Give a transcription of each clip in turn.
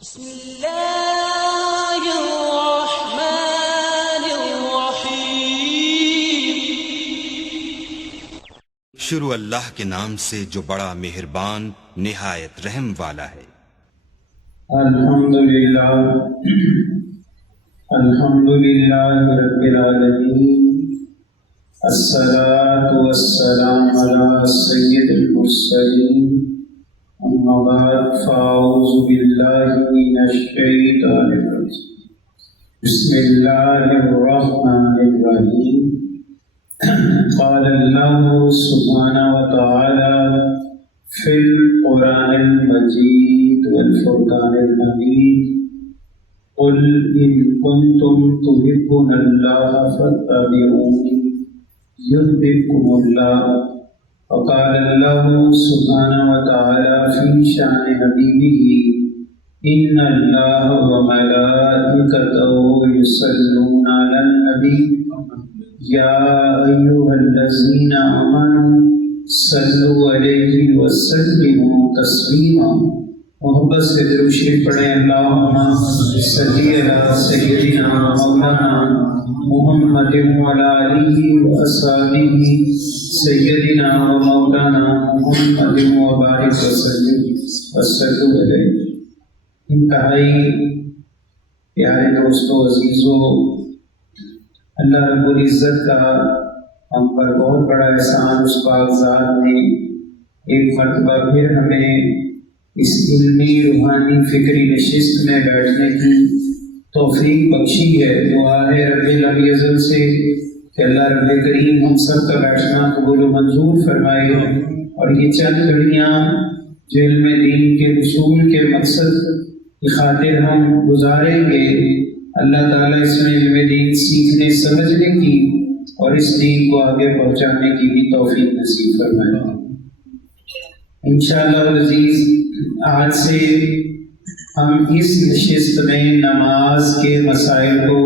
بسم اللہ الرحمن الرحیم۔ شروع اللہ کے نام سے جو بڑا مہربان نہایت رحم والا ہے۔ الحمدللہ رب العالمین، الصلاة والسلام علی سید المرسلین، اما بعد فاعوذ باللہ من الشیطان الرجیم، بسم اللہ الرحمن الرحیم۔ قال اللہ سبحانہ وتعالی فی القرآن المجید والفرقان المجید، قل ان کنتم تحبون اللہ فاتبعونی یحببکم اللہ۔ وقال اللہ سبحانہ وتعالی فی شان حبیبہ ان اللہ وملائکتہ یصلون علی النبی یا ایھا الذین آمنوا صلوا علیہ وسلموا تسلیما۔ محبت سے درود شریف پڑھیں۔ اللہم صلی علی سیدنا مولانا محمد وعلی آلہ واصحابہ سیدنا مولانا محمد وبارک وسلم وصلوا علیہ۔ انتہائی پیارے دوستو، عزیزو، اللہ رب العزت کا ہم پر بہت بڑا احسان اس پاک ذات نے ایک مرتبہ پھر ہمیں اس علمی روحانی فکری نشست میں بیٹھنے کی توفیق بخشی ہے۔ دعا ہے رب العزت سے کہ اللہ رب کریم ہم سب کا بیٹھنا قبول و منظور فرمائے، اور یہ چند گھڑیاں جو علم دین کے حصول کے مقصد کی خاطر ہم گزاریں گے، اللہ تعالیٰ اس میں علم دین سیکھنے سمجھنے کی اور اس دین کو آگے پہنچانے کی بھی توفیق نصیب فرمائے۔ انشاءاللہ العزیز، آج سے ہم اس نشست میں نماز کے مسائل کو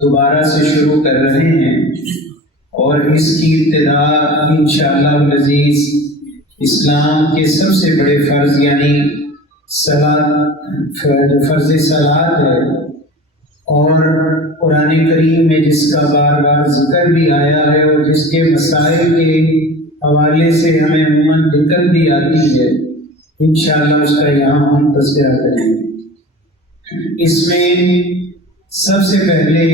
دوبارہ سے شروع کر رہے ہیں، اور اس کی ابتدا انشاءاللہ العزیز اسلام کے سب سے بڑے فرض یعنی فرض صلاۃ ہے، اور قرآن کریم میں جس کا بار بار ذکر بھی آیا ہے اور جس کے مسائل کے حوالے سے ہمیں عموماً دقت بھی آتی ہے، انشاءاللہ اس کا یہاں ہم تذکرہ کریں گے۔ اس میں سب سے پہلے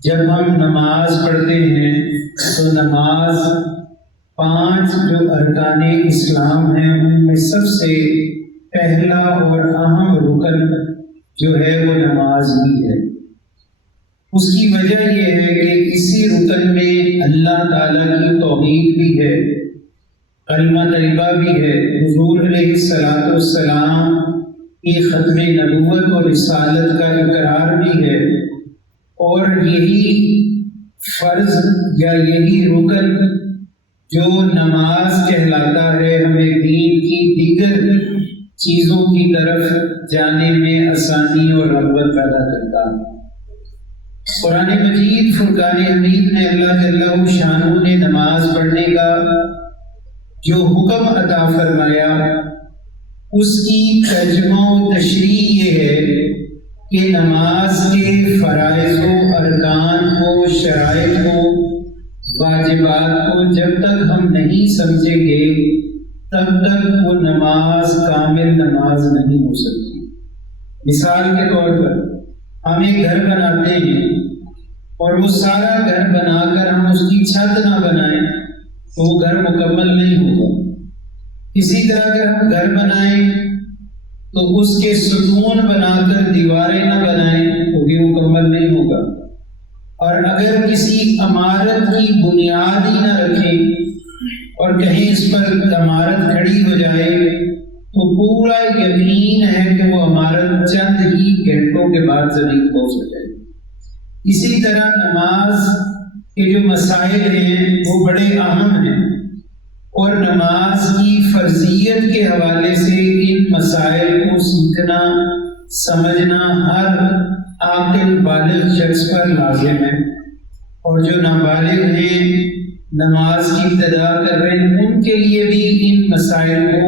جب ہم نماز پڑھتے ہیں تو نماز 5 جو ارکان اسلام ہیں ان میں سب سے پہلا اور اہم رکن جو ہے وہ نماز ہی ہے۔ اس کی وجہ یہ ہے کہ اسی رکن میں اللہ تعالیٰ کی توحید بھی ہے، کلمہ طیبہ بھی ہے، حضور علیہ السلام کی ختم نبوت اور رسالت کا اقرار بھی ہے، اور یہی فرض یا یہی رکن جو نماز کہلاتا ہے ہمیں دین کی دیگر چیزوں کی طرف جانے میں آسانی اور رغبت پیدا کرتا ہے۔ قرآن مجید فرقان حمید میں اللہ جل شانہ نے نماز پڑھنے کا جو حکم عطا فرمایا اس کی ترجمہ و تشریح یہ ہے کہ نماز کے فرائض و ارکان کو، شرائط کو، واجبات کو جب تک ہم نہیں سمجھیں گے تب تک وہ نماز کامل نماز نہیں ہو سکتی۔ مثال کے طور پر ہم ایک گھر بناتے ہیں اور وہ سارا گھر بنا کر ہم اس کی چھت نہ بنائیں تو وہ گھر مکمل نہیں ہوگا۔ اسی طرح اگر ہم گھر بنائیں تو اس کے ستون بنا کر دیواریں نہ بنائیں تو بھی مکمل نہیں ہوگا، اور اگر کسی عمارت کی بنیاد ہی نہ رکھیں اور کہیں اس پر عمارت کھڑی ہو جائے تو پورا یقین ہے کہ وہ عمارت چند ہی گھنٹوں کے بعد زمین پہنچ جائے۔ اسی طرح نماز کے جو مسائل ہیں وہ بڑے اہم ہیں، اور نماز کی فرضیت کے حوالے سے ان مسائل کو سیکھنا سمجھنا ہر عاقل بالغ شخص پر لازم ہے، اور جو نابالغ ہیں نماز کی ابتدا کر رہے ہیں ان کے لیے بھی ان مسائل کو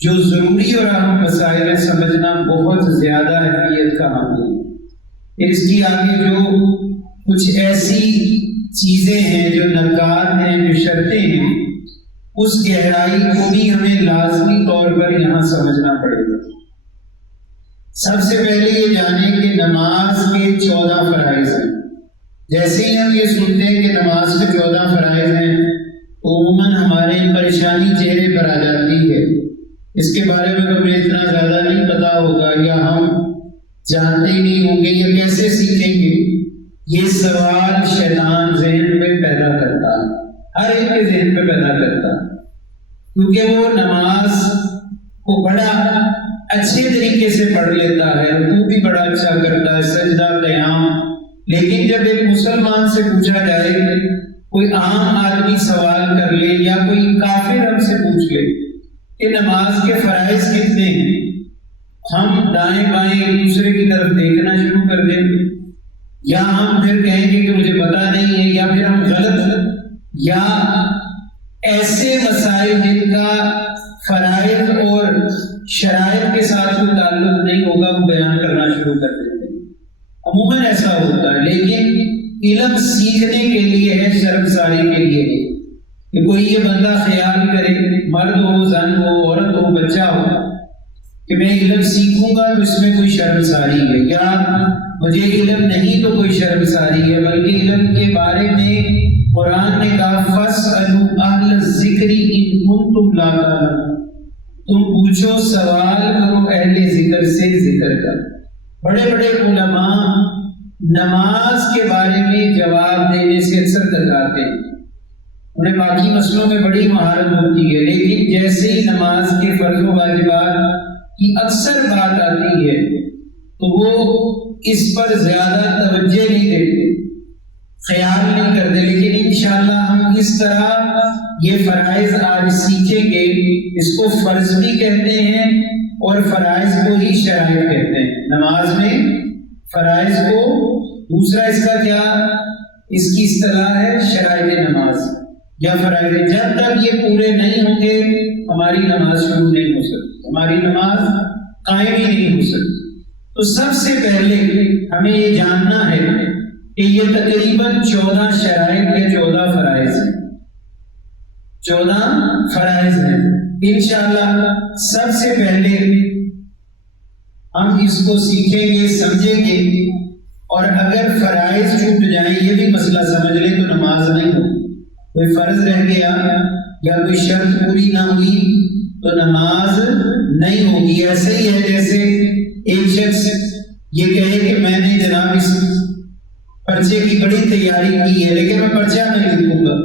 جو ضروری اور اہم مسائل سمجھنا بہت زیادہ اہمیت کا حامل ہے۔ اس کی آگے جو کچھ ایسی چیزیں ہیں جو نکات ہیں، جو شرطیں ہیں، اس گہرائی کو بھی ہمیں لازمی طور پر یہاں سمجھنا پڑے گا۔ سب سے پہلے یہ جانیں کہ نماز کے 14 فرائض ہیں۔ جیسے ہی ہم یہ سنتے ہیں کہ نماز کے 14 فرائض ہیں تو عموماً ہمارے پریشانی چہرے پر آ جاتی ہے۔ اس کے بارے میں ہمیں اتنا زیادہ نہیں پتا ہوگا، یا ہم جانتے ہی نہیں ہوں گے، یا کیسے سیکھیں گے۔ یہ سوال شیطان ذہن میں پیدا کرتا ہے، ہر ایک کے ذہن میں پیدا کرتا ہے، کیونکہ وہ نماز کو بڑا اچھے طریقے سے پڑھ لیتا ہے، رکوع بھی بڑا اچھا کرتا ہے، سجدہ، قیام۔ لیکن جب ایک مسلمان سے پوچھا جائے، کوئی عام آدمی سوال کر لے یا کوئی کافر ہم سے پوچھ لے کہ نماز کے فرائض کتنے ہیں، ہم دائیں بائیں ایک دوسرے کی طرف دیکھنا شروع کر دیں گے، یا ہم پھر کہیں گے کہ مجھے پتا نہیں ہے، یا پھر ہم غلط یا ایسے مسائل جن کا فرائض اور شرائط کے ساتھ کوئی تعلق نہیں ہوگا وہ بیان کرنا شروع کر دیتے ہیں۔ عموماً ایسا ہوتا ہے، لیکن علم سیکھنے کے لیے ہے، شرمساری کے لیے ہے کہ کوئی یہ بندہ خیال کرے، مرد ہو، زن ہو، عورت ہو، بچہ ہو، کہ میں علم سیکھوں گا تو اس میں کوئی شرمساری ہے کیا؟ مجھے علم نہیں تو کوئی شرمساری ہے، بلکہ علم کے بارے میں قرآن نے کہا فَاسْأَلُوا أَهْلَ الذِّكْرِ إِن كُنتُمْ لَا تَعْلَمُونَ، تم پوچھو، سوال کرو اہل ذکر سے ذکر کا۔ بڑے بڑے علماء نماز کے بارے میں جواب دینے سے اکثر کتراتے ہیں، انہیں باقی مسئلوں میں بڑی مہارت ہوتی ہے، لیکن جیسے ہی نماز کے فرض و واجبات کی اکثر بات آتی ہے تو وہ اس پر زیادہ توجہ نہیں دیتے، خیال نہیں کرتے۔ لیکن انشاءاللہ ہم اس طرح یہ فرائض آج سیکھیں گے۔ اس کو فرض بھی کہتے ہیں اور فرائض کو ہی شرائط کہتے ہیں۔ نماز میں فرائض کو، دوسرا اس کا کیا، اس کی اصطلاح ہے شرائط نماز یا فرائض۔ جب تک یہ پورے نہیں ہوں گے ہماری نماز شروع نہیں ہو سکتی، ہماری نماز قائم ہی نہیں ہو سکتی۔ تو سب سے پہلے ہمیں یہ جاننا ہے کہ یہ تقریباً 14 شرائط یا 14 فرائض ہیں، 14 فرائض ہیں۔ انشاءاللہ سب سے پہلے ہم اس کو سیکھیں گے، سمجھیں گے، اور اگر فرائض چھوٹ جائیں، یہ بھی مسئلہ سمجھ لیں تو نماز نہیں ہوگی۔ کوئی فرض رہ گیا یا کوئی شرط پوری نہ ہوئی تو نماز نہیں ہوگی۔ ایسے ہی ہے جیسے ایک شخص یہ کہے کہ میں نے جناب اس پرچے کی بڑی تیاری کی ہے لیکن میں پرچہ نہیں لکھوں گا،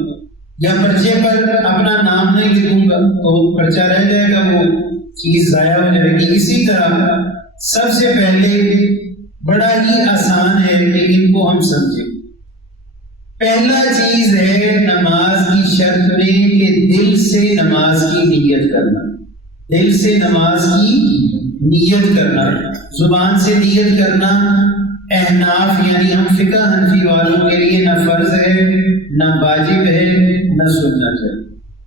یا پرچے پر اپنا نام نہیں لکھوں گا، تو پرچہ رہ جائے گا، وہ چیز ضائع ہو جائے گی۔ اسی طرح سب سے پہلے بڑا ہی آسان ہے کہ ان کو ہم سمجھیں۔ پہلا چیز ہے نماز کی شرط میں کہ دل سے نماز کی نیت کرنا، دل سے نماز کی نیت کرنا، زبان سے نیت کرنا احناف یعنی ہم فقہ حنفی والوں کے لیے نہ فرض ہے، نہ واجب ہے، نہ سنت ہے۔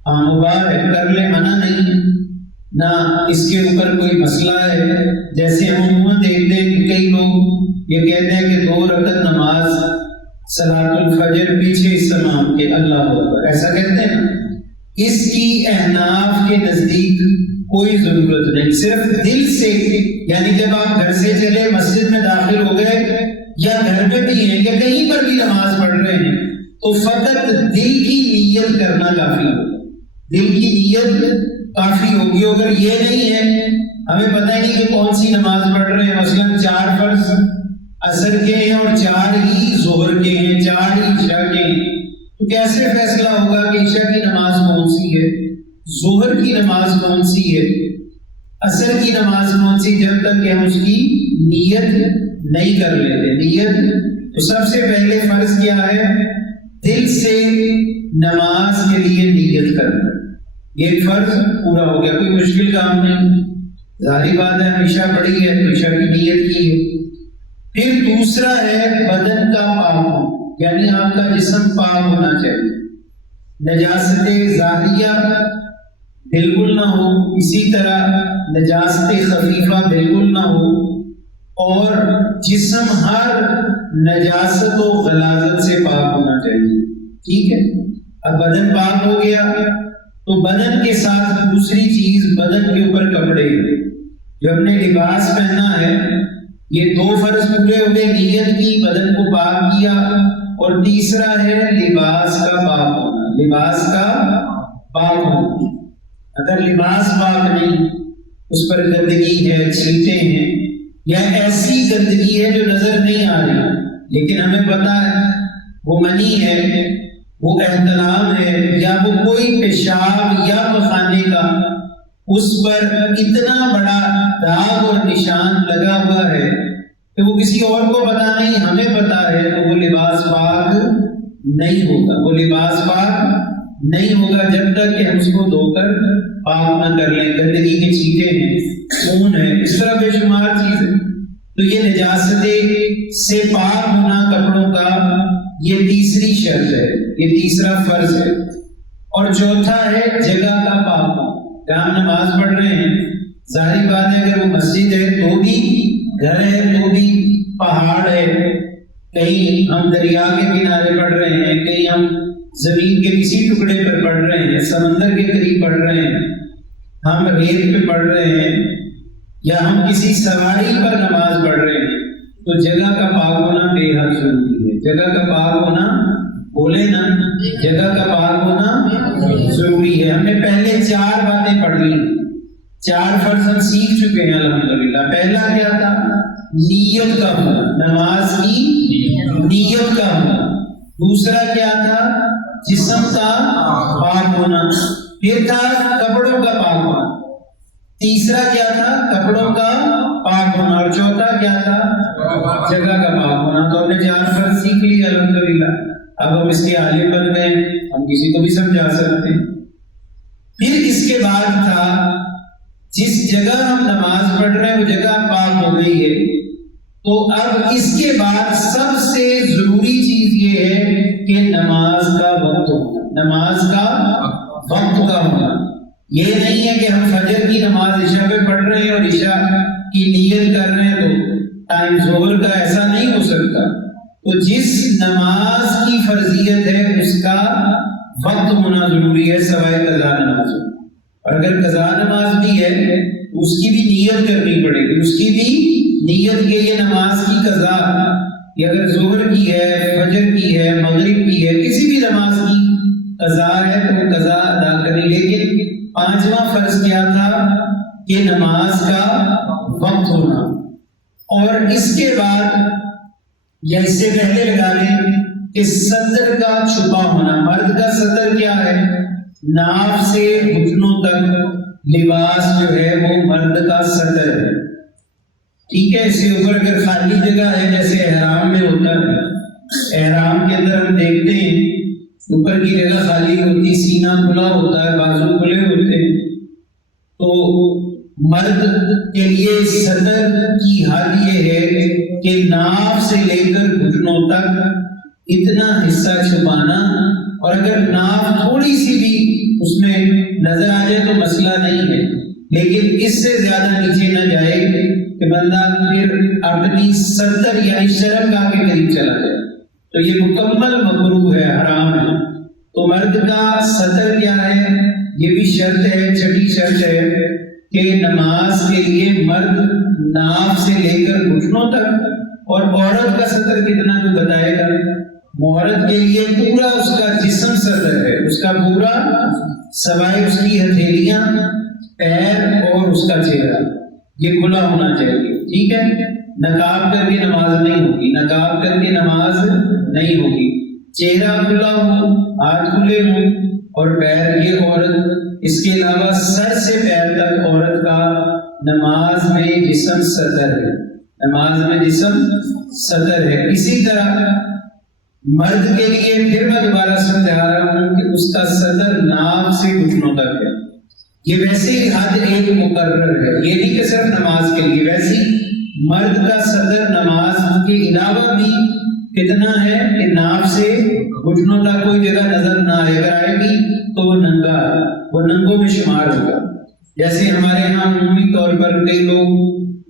ہاں مباح ہے، کر لے، منع نہیں ہے، نہ اس کے اوپر کوئی مسئلہ ہے۔ جیسے ہم عموماً دیکھتے ہیں کہ کئی لوگ یہ کہتے ہیں کہ 2 رکعت نماز صلاۃ الفجر پیچھے امام کے، اللہ اکبر، ایسا کہتے ہیں نا۔ اس کی احناف کے نزدیک کوئی ضرورت نہیں، صرف دل سے، یعنی جب آپ گھر سے چلے مسجد میں داخل ہو گئے یا گھر میں بھی ہیں یا کہیں پر بھی نماز پڑھ رہے ہیں تو فقط دل کی نیت کرنا کافی ہوگا، دل کی نیت کافی ہوگی۔ اگر یہ نہیں ہے، ہمیں پتہ ہی نہیں کہ کون سی نماز پڑھ رہے ہیں، مثلاً 4 فرض عصر کے ہیں اور 4 ہی ظہر کے ہیں، 4 ہی عشاء کے ہیں، تو کیسے فیصلہ ہوگا کہ عشاء کی نماز کون سی ہے، ظہر کی نماز کون سی ہے، عصر کی نماز کون سی، جب تک کہ ہم اس کی نیت نہیں کر لیتے۔ نیت تو سب سے پہلے فرض کیا ہے، دل سے نماز کے لیے نیت کرنا، یہ فرض پورا ہو گیا، کوئی مشکل کام نہیں، ظاہری بات ہے، ہمیشہ پڑھی ہے، ہمیشہ کی نیت کی ہے۔ پھر دوسرا ہے بدن کا پاک، یعنی آپ کا جسم پاک ہونا چاہیے، نجاست ظاہریہ بالکل نہ ہو، اسی طرح نجاست خفیفہ بالکل نہ ہو، اور جسم ہر نجاست و غلاظت سے پاک ہونا چاہیے. ٹھیک ہے، اب بدن پاک ہو گیا تو بدن کے ساتھ دوسری چیز بدن کے اوپر کپڑے، جو ہم نے لباس پہنا ہے، یہ 2 فرض پورے ہو گئے، نیت کی، بدن کو پاک کیا، اور تیسرا ہے لباس کا پاک ہونا. لباس کا پاک ہونا، اگر لباس پاک نہیں، اس پر گندگی ہے، چھینٹیں ہیں، یا ایسی گندگی ہے جو نظر نہیں آ رہی لیکن ہمیں پتا ہے وہ منی ہے، وہ احتلام ہے، یا وہ کوئی پیشاب یا پخانے کا اس پر اتنا بڑا داغ اور نشان لگا ہوا ہے کہ وہ کسی اور کو پتا نہیں، ہمیں پتا ہے، تو وہ لباس پاک نہیں ہوگا. وہ لباس پاک نہیں ہوگا جب تک کہ ہم اس کو دھو کر پاک نہ کر لیں. گندگی کے چھینٹے ہیں، خون ہے، اس طرح بے شمار چیزیں. تو یہ نجاست سے پاک ہونا کپڑوں کا، یہ تیسری شرط ہے، یہ تیسرا فرض ہے. اور چوتھا ہے جگہ کا پاک ہونا. جہاں ہم نماز پڑھ رہے ہیں، ظاہری بات ہے اگر وہ مسجد ہے تو بھی، گھر ہے تو بھی، پہاڑ ہے، کہیں ہم دریا کے کنارے پڑھ رہے ہیں، کہیں ہم زمین کے کسی ٹکڑے پر پڑھ رہے ہیں، سمندر کے قریب پڑھ رہے ہیں، ہم ریت پہ پڑھ رہے ہیں، یا ہم کسی سواری پر نماز پڑھ رہے ہیں، تو جگہ کا پاک ہونا بے حد ضروری ہے. جگہ کا پاک ہونا، بولے نا، جگہ کا پاک ہونا ضروری ہے. ہم نے پہلے 4 باتیں پڑھ لی، 4 فرض ہم سیکھ چکے ہیں الحمدللہ. پہلا کیا تھا؟ نیت کا ہونا، نماز کی نیت کا ہونا. دوسرا کیا تھا؟ جسم کا پاک ہونا. پھر تھا کپڑوں کا پاک ہونا. تیسرا کیا تھا؟ کپڑوں کا پاک ہونا. اور چوتھا کیا تھا؟ جگہ کا پاک ہونا. تو ہم نے 4 فرض سیکھ لی الحمدللہ. اب ہم اس کے عالم بن گئے، ہم کسی کو بھی سمجھا سکتے ہیں. پھر اس کے بعد تھا جس جگہ ہم نماز پڑھ رہے ہیں وہ جگہ پاک ہو گئی ہے، تو اب اس کے بعد سب سے ضروری چیز یہ ہے کہ نماز کا وقت ہونا. نماز کا وقت کا ہونا. یہ نہیں ہے کہ ہم فجر کی نماز عشاء پہ پڑھ رہے ہیں اور عشاء کی نیت کر رہے ہیں تو ٹائم ظہر کا، ایسا نہیں ہو سکتا. تو جس نماز کی فرضیت ہے اس کا وقت ہونا ضروری ہے، سوائے قضا نماز. اور اگر قضا نماز بھی ہے تو اس کی بھی نیت کرنی پڑے گی. اس کی بھی نیت کے یہ نماز کی قضا، یہ اگر ظہر کی ہے، فجر کی ہے، مغرب کی ہے، کسی بھی نماز کی قضا ہے تو وہ قضا ادا کریں. لیکن 5واں فرض کیا تھا؟ کہ نماز کا وقت ہونا. اور اس کے بعد یا اس سے پہلے لگا لیں کہ سطر کا چھپا ہونا. مرد کا سطر کیا ہے؟ ناف سے گھٹنوں تک لباس جو ہے وہ مرد کا سطر ہے. ٹھیک ہے، اس کے اوپر اگر خالی جگہ ہے جیسے احرام میں ہوتا ہے، احرام کے اندر ہم دیکھتے ہیں اوپر کی جگہ خالی ہوتی، سینہ کھلا ہوتا ہے، بازو کھلے ہوتے ہیں. تو مرد کے لیے سطر کی حد یہ ہے کہ ناف سے لے کر گھٹنوں تک اتنا حصہ چھپانا. اور اگر ناف تھوڑی سی بھی اس میں نظر آ جائے تو مسئلہ نہیں ہے، لیکن اس سے زیادہ نیچے نہ جائے کہ بندہ پھر اپنی سطر یعنی شرمگاہ کے قریب چلا جائے، تو یہ مکمل مکروہ ہے، حرام ہے. تو مرد کا سطر کیا ہے؟ یہ بھی شرط ہے، چھٹی شرط ہے کہ نماز کے لیے مرد ناف سے لے کر گھٹنوں تک. اور عورت کا سطر کتنا کو بتائے گا؟ عورت کے لیے پورا اس کا جسم سطر ہے، اس کا پورا سوائے اس کی ہتھیلیاں، پیر اور اس کا چہرہ، یہ کھلا ہونا چاہیے. ٹھیک ہے، نقاب کر کے نماز نہیں ہوگی، نقاب کر کے نماز نہیں ہوگی. چہرہ کھلا ہو، ہاتھ کھلے ہوں اور پیر، یہ عورت. اس کے علاوہ سر سے پیر تک عورت کا نماز میں جسم سطر ہے، نماز میں جسم سطر ہے. اسی طرح مرد کے لیے پھر میں دوبارہ سمجھا رہا ہوں کہ اس کا سطر ناف سے گھٹنوں تک ہے. یہ ویسے ہی حد ایک مقرر ہے، یہ نہیں کہ صرف نماز کے لیے. ویسے مرد کا سطر نماز کے علاوہ بھی کتنا ہے کہ ناف سے گھٹنوں تک کوئی جگہ نظر نہ آئے، اگر آئے گی تو وہ ننگا ہے، وہ ننگوں میں شمار ہوگا۔ جیسے ہمارے یہاں عمومی طور پر کئی لوگ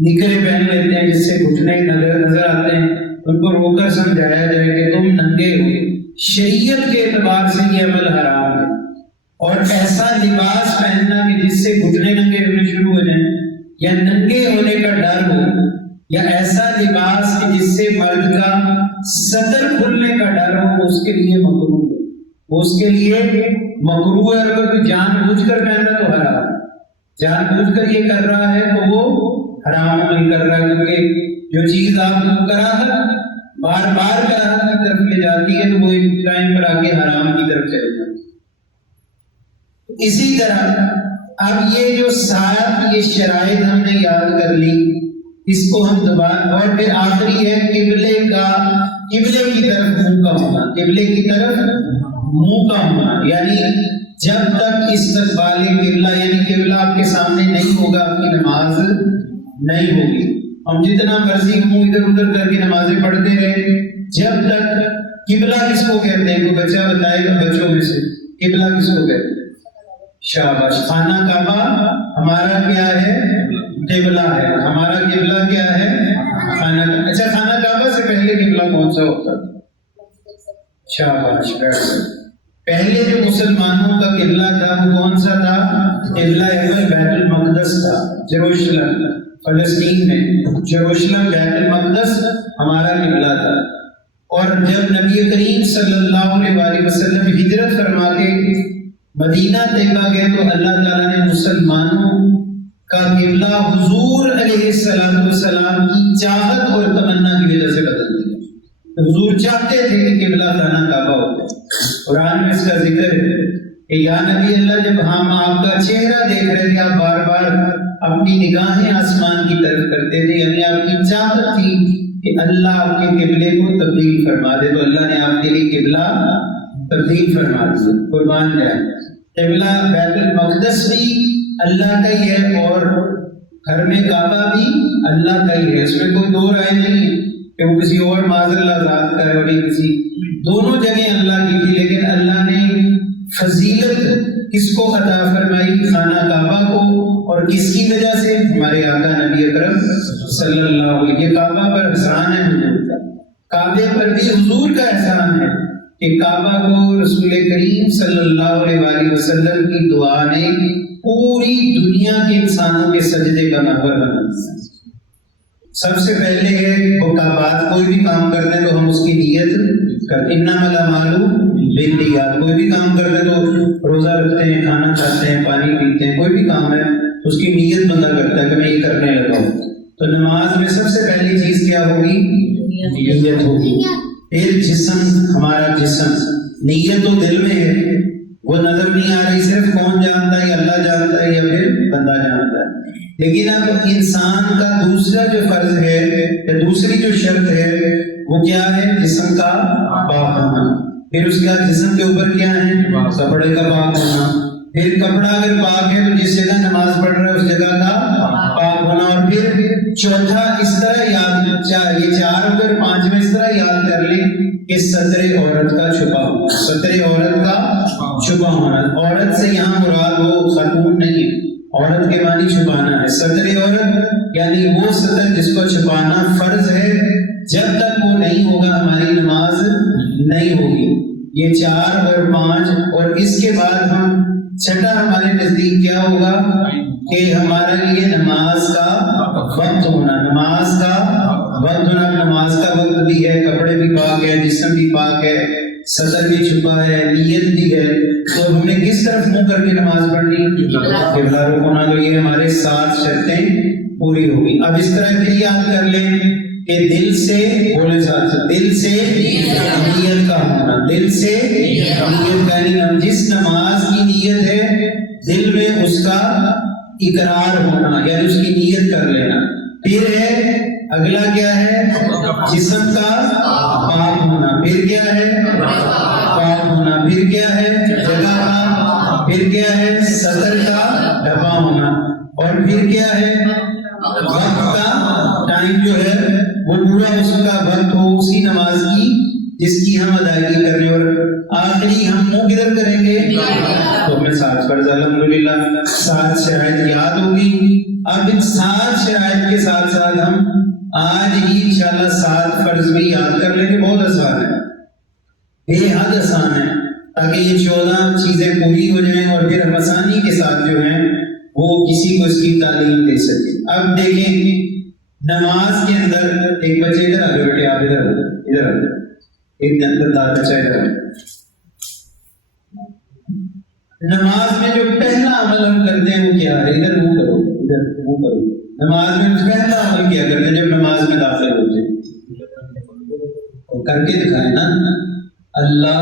نکرے پہن لیتے ہیں جس سے گھٹنے نظر آتے ہیں، ان کو رو کر سمجھایا جائے کہ تم ننگے ہو۔ شریعت کے اعتبار سے یہ عمل حرام ہے، اور ایسا لباس پہننا کہ جس سے گھٹنے ننگے ہونے شروع ہو جائیں یا ننگے ہونے کا ڈر ہو، یا ایسا لباس کہ جس سے مرد کا صدر کھلنے کا ڈر ہو، اس کے لیے مکروہ ہے، وہ اس کے لیے مکروہ ہے۔ اگر کوئی جان بوجھ کر پہننا تو حرام ہے، جان بوجھ کر یہ کر رہا ہے تو وہ حرام عمل کر رہا ہے، کیونکہ جو چیز آپ کو کراہت بار بار کراہت کی طرف لے جاتی ہے تو وہ ایک ٹائم پر آ کے حرام کی طرف چلے جاتی ہے۔ اسی طرح اب یہ جو سات یہ شرائط ہم نے یاد کر لی، اس کو ہم دوبارہ، اور پھر آخری ہے قبلے کی طرف منہ کا ہونا، قبلے کی طرف منہ کا ہونا، یعنی جب تک استقبال قبلہ یعنی قبلہ آپ کے سامنے نہیں ہوگا آپ کی نماز نہیں ہوگی۔ ہم جتنا مرضی منہ ادھر ادھر کر کے نمازیں پڑھتے رہے، جب تک قبلہ کس کو کہتے ہیں؟ کوئی بچہ بتائے گا بچوں میں سے قبلہ کس کو کہتے ہیں؟ شاباش، خانہ کعبہ ہمارا کیا ہے؟ قبلہ ہے۔ ہمارا قبلہ کیا ہے؟ خانہ کعبہ۔ اچھا، خانہ کعبہ سے پہلے قبلہ کون سا ہوتا تھا؟ شاباش، پہلے جو مسلمانوں کا قبلہ تھا وہ کون سا تھا؟ قبلہ اول بیت المقدس تھا، یروشلم فلسطین میں، یروشلم بیت المقدس ہمارا قبلہ تھا۔ اور جب نبی کریم صلی اللہ علیہ وسلم ہجرت فرما کے مدینہ طیبہ گئے تو اللہ تعالیٰ نے مسلمانوں کا قبلہ حضور علیہ السلام کی چاہت اور تمنا کی وجہ سے بدل دیا۔ حضور چاہتے تھے کہ قبلہ خانہ کعبہ ہو جائے۔ قرآن میں اس کا ذکر ہے کہ یا نبی اللہ، جب ہم آپ کا چہرہ دیکھ رہے تھے آپ بار بار اپنی نگاہیں آسمان کی طرف کرتے تھے، یعنی آپ کی چاہت تھی کہ اللہ آپ کے قبلے کو تبدیل فرما دے، تو اللہ نے آپ کے لیے قبلہ تبدیل فرما دیا۔ قربان جائے، قبلہ بیت المقدس بھی اللہ کا ہی ہے اور گھر میں کعبہ بھی اللہ کا ہی ہے، اس میں کوئی دو رائے نہیں کہ وہ کسی اور معاذ اللہ ذات کا ہے اور یہ کسی، دونوں جگہ اللہ کی تھی، لیکن اللہ نے فضیلت کس کو عطا فرمائی؟ خانہ کعبہ کو، اور کس کی وجہ سے؟ ہمارے آقا نبی اکرم صلی اللہ علیہ وسلم۔ یہ کعبہ پر احسان ہے حضور کا، کعبے پر بھی حضور کا احسان ہے کہ کعبہ کو رسول کریم صلی اللہ علیہ وسلم کی دعا نے پوری دنیا کے انسانوں کے سجدے کا محور بنا دیا۔ سب سے پہلے ہے وہ کعبات، کوئی بھی کام کرتے ہیں تو ہم اس کی نیت کرتے ہیں، انما الاعمال بالنیات، کوئی بھی کام کرتے ہیں تو روزہ رکھتے ہیں، کھانا کھاتے ہیں، پانی پیتے ہیں، کوئی بھی کام ہے تو اس کی نیت بندہ کرتا ہے کہ میں یہ کرنے لگا ہوں۔ تو نماز میں سب سے پہلی چیز کیا ہوگی؟ نیت ہوگی۔ پھر جسم، ہمارا جسم، نیت تو دل میں ہے، وہ نظر نہیں آ رہی، صرف کون جانتا ہے؟ اللہ جانتا ہے یا پھر بندہ جانتا ہے۔ لیکن اب انسان کا دوسرا جو فرض ہے یا دوسری جو شرط ہے وہ کیا ہے؟ جسم کا پاک ہونا۔ پھر اس کے بعد جسم کے اوپر کیا ہے؟ کپڑے کا پاک ہونا۔ پھر کپڑا اگر پاک ہے تو جس جگہ نماز پڑھ رہا ہے اس جگہ کا پاک ہونا۔ اور پھر چوتھا اس طرح یاد، یہ چار اگر پانچویں اس طرح یاد کر لیں کہ ستر عورت کا چھپا ہونا، ستر عورت کا چھپا ہونا۔ عورت سے یہاں مراد وہ خاتون نہیں ہے، عورت کے معنی چھپانا ہے۔ ستر عورت یعنی وہ ستر جس کو چھپانا فرض ہے، جب تک وہ نہیں ہوگا ہماری نماز نہیں ہوگی۔ یہ چار اور پانچ، اور اس کے بعد ہم چھٹا ہمارے نزدیک کیا ہوگا کہ ہمارے لیے نماز کا وقت ہونا، نماز کا وقت ہونا۔ نماز کا وقت بھی ہے، کپڑے بھی پاک ہے، جسم بھی پاک ہے، صدر بھی چھپا ہے، نیت بھی ہے، تو ہم نے کس طرف منہ کر کے نماز پڑھنی؟ قبلہ رخ ہونا۔ تو یہ ہمارے 7 شرطیں پوری ہوگی۔ اب اس طرح پھر یاد کر لیں کہ دل سے، بولے ساتھ، دل سے نیت کا ہونا، دل سے نیت کا، یعنی جس نماز کی نیت ہے دل میں اس کا اقرار ہونا، یعنی اس کی نیت کر لینا۔ پھر ہے اگلا کیا ہے؟ جسم کا پاک ہونا۔ پھر کیا ہے؟ پاک ہونا۔ پھر کیا ہے؟ جگہ کا۔ پھر کیا ہے؟ ستر کا ڈھپا ہونا۔ اور پھر کیا ہے؟ وقت کا ٹائم جو ہے وہ پورا اس کا وقت ہو اسی نماز کی جس کی ہم ادائیگی کر رہے ہیں، اور آخری ہم منہ کدھر کریں گے؟ تو ہمیں 7 فرض الحمدللہ 7 شرائط یاد ہوگی. اب ان 7 شرائط کے ساتھ ساتھ ہم آج ہی انشاءاللہ 7 فرض بھی یاد کر لیں گے. بہت آسان ہے، بے حد آسان ہے، تاکہ یہ 14 چیزیں پوری ہو جائیں اور پھر ہم آسانی کے ساتھ جو ہیں وہ کسی کو اس کی تعلیم دے سکیں. اب دیکھیں نماز کے اندر ایک بچے ادھر آگے بیٹھے، آپ ادھر آگے ایک بچہ ادھر آگے. نماز میں جو پہلا عمل ہم کرتے ہیں وہ کیا ہے؟ ادھر منہ کرو، ادھر منہ کرو. نماز میں پہلا عمل کیا کرتے ہیں جب نماز میں داخل ہوتے ہیں؟ کر کے دکھائیں نا، اللہ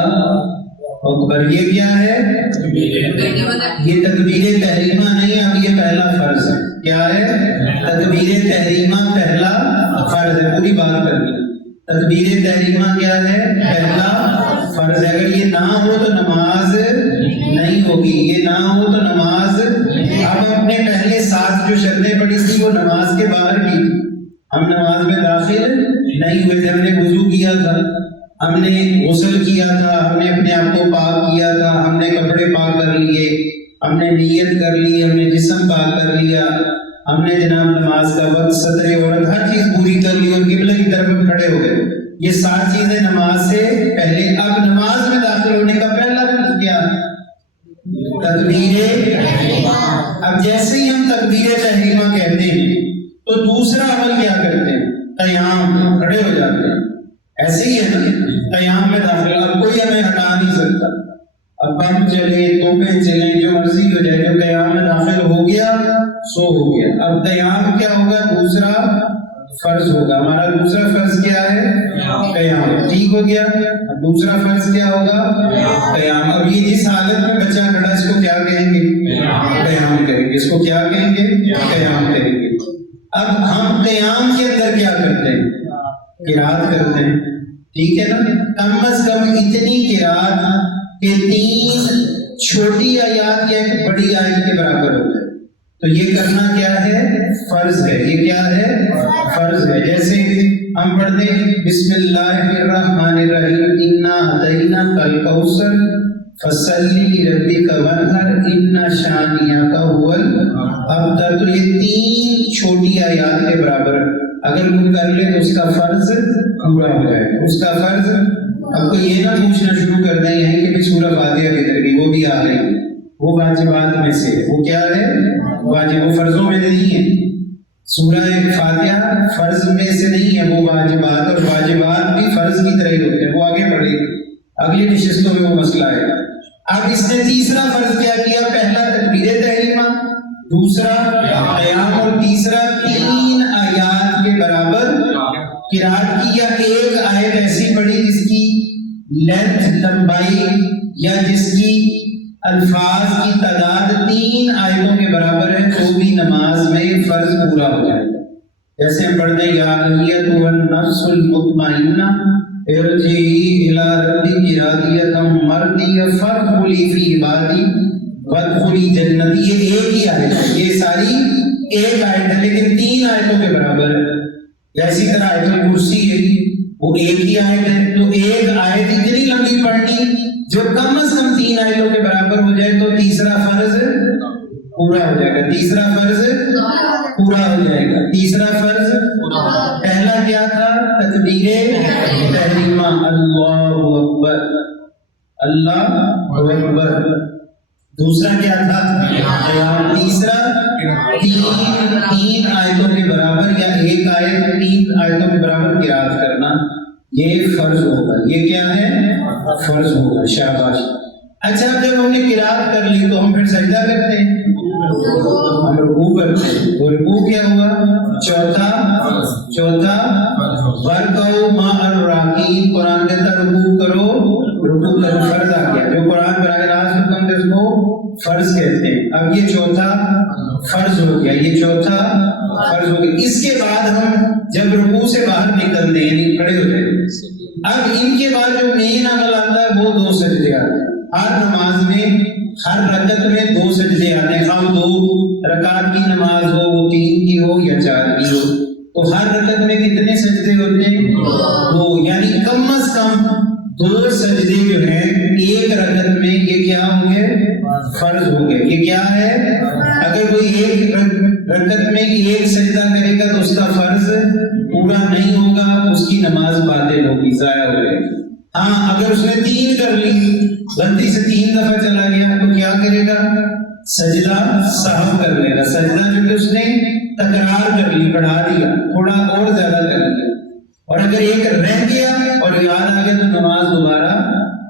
اکبر. یہ کیا ہے؟ یہ تکبیر تحریمہ نہیں، اب یہ پہلا فرض ہے. کیا ہے؟ تکبیر تحریمہ پہلا فرض ہے. پوری بات کرنی. تکبیر تحریمہ کیا ہے؟ پہلا فرض ہے. اگر یہ نہ ہو تو نماز نہیں ہوگی. یہ نہ ہو تو نماز. اب اپنے پہلے 7 جو شرطیں پڑھی تھی وہ نماز کے باہر کی. ہم نماز میں داخل نہیں ہوئے تھے. ہم نے وضو کیا تھا، ہم نے غسل کیا تھا، ہم نے اپنے آپ کو پاک کیا تھا، ہم نے کپڑے پاک کر لیے، ہم نے نیت کر لی، ہم نے جسم پاک کر لیا، ہم نے جناب نماز کا وقت، سطر عورت، ہر چیز پوری کر لی اور قبلہ کی طرف کھڑے ہو گئے. یہ 7 چیزیں نماز سے پہلے. اب نماز میں داخل ہونے کا پہلا فرض کیا؟ تکبیر. اب جیسے ہی ہم تکبیر تحریمہ کہتے ہیں تو دوسرا عمل کیا کرتے ہیں؟ قیام، کھڑے ہو جاتے ہیں. ایسے ہی ہے نا، قیام میں داخل. اب کوئی ہمیں ہٹا نہیں سکتا. اب بم چلے، توپیں چلیں، جو مرضی ہو جائے، جو قیام میں داخل ہو گیا سو ہو گیا. اب قیام کیا ہوگا؟ دوسرا فرض ہوگا. ہمارا دوسرا فرض کیا ہے؟ قیام. ٹھیک ہو گیا. اب دوسرا فرض کیا ہوگا؟ قیام. اب یہ جس حالت میں بچہ کھڑا اس کو کیا کہیں گے؟ قیام کہیں گے. اس کو کیا کہیں گے؟ قیام کہیں گے. اب ہم قیام کے اندر کیا کرتے ہیں؟ قرات کرتے ہیں. ٹھیک ہے نا. کم از کم اتنی قرات کہ 3 چھوٹی آیات یا ایک بڑی آیت کے برابر ہو جائے. تو یہ کرنا کیا ہے؟ فرض ہے. یہ کیا ہے؟ فرض ہے. جیسے ہم پڑھتے ہیں بسم اللہ الرحمن الرحیم، انا ہدیناک الکوثر فصلی لربک وانحر ان شانئک هو الابتر. تو یہ 3 چھوٹی آیات کے برابر اگر کوئی کر لے تو اس کا فرض پورا ہو جائے گا. اس کا فرض. اب تو یہ نہ پوچھنا شروع کر دیں یہیں کہ سورہ فاتحہ کدھر گئی، وہ بھی آ گئی. وہ واجبات میں سے. وہ کیا ہے؟ واجب. وہ فرضوں میں نہیں ہے. سورہ فاتحہ فرض میں سے نہیں ہے، وہ واجبات. اور واجبات بھی فرض کی طرح ہی ہوتے ہیں. وہ آگے بڑھے گی، اگلی نشستوں میں وہ مسئلہ ہے. اب اس نے تیسرا فرض کیا کیا؟ پہلا تکبیر تحریمہ، دوسرا قیام، اور تیسرا 3 آیات کے برابر قرات کی. یا ایک آیت ایسی پڑھی جس کی لینتھ، لمبائی، یا جس کی الفاظ کی تعداد 3 آیتوں کے برابر ہے تو بھی نماز میں فرض پورا ہو جائے گا. جیسے ہم پڑھتے ہیں یا ایتھا النفس المطمئنہ ارجعی الی ربک راضیۃ مرضیہ فادخلی فی عبادی وادخلی جنتی. یہ ایک ہی آیت ہے، یہ ساری ایک آیت ہے لیکن 3 آیتوں کے برابر ہے. اسی طرح آیت الکرسی ہے، وہ ایک ہی آیت ہے. تو ایک آیت اتنی لمبی پڑھنی جو کم از کم 3 آیتوں کے برابر ہو جائے تو تیسرا فرض پورا ہو جائے گا. تیسرا فرض پورا ہو جائے گا. تیسرا فرض پہلا کیا تھا؟ تکبیر تحریمہ، اللہ اکبر، اللہ اکبر. دوسرا کیا تھا؟ قیام. تیسرا 3 آیتوں کے برابر یا ایک آیت 3 آیتوں کے برابر قرات کرنا. یہ فرض ہوگا. یہ کیا ہے؟ فرض ہوگا. شاباش. اچھا جب ہم نے قرات کر لی تو ہم پھر سجدہ کرتے ہیں، ہم رکوع کرتے ہیں. وہ رکوع کیا ہوا؟ چوتھا وَارْكَعُوا مَعَ الرَّاكِعِينَ. قرآن کہتا ہے رکوع کرو. رکوع کرو فرض آ گیا. جو قرآن براہ راست حکم ہے اس کو فرض کہتے ہیں. اب یہ چوتھا فرض ہو گیا. یہ چوتھا فرض ہو گیا. اس کے بعد ہم جب رکوع سے باہر نکلتے ہیں یعنی کھڑے ہوتے ہیں، اب ان کے بعد جو مین عمل آتا ہے وہ 2 سجدے آتے ہیں. ہر نماز میں ہر رکعت میں 2 سجدے آتے ہیں. خواہ 2 رکعت کی نماز ہو، 3 کی ہو یا 4 کی ہو. تو ہر رکعت میں کتنے سجدے ہوتے ہیں؟ 2، یعنی کم از کم 2 سجدے جو ہیں ایک رکعت میں، یہ کیا ہوں گے؟ فرض ہو گئے۔ یہ کیا ہے؟ اگر کوئی ایک رکعت میں ایک سجدہ کرے گا تو اس کا فرض پورا نہیں ہوگا، اس کی نماز باطل ہوگی، ضائع ہو جائے گی۔ ہاں اگر اس نے 3 کر لی، غلطی سے 3 دفعہ چلا گیا تو کیا کرے گا؟ سجدہ سہو کر لے گا۔ سجدہ جو کہ اس نے تکرار کر لی، بڑھا دیا، تھوڑا اور زیادہ کر لیا، اور اگر ایک رہ گیا اور یاد آ گیا تو نماز دوبارہ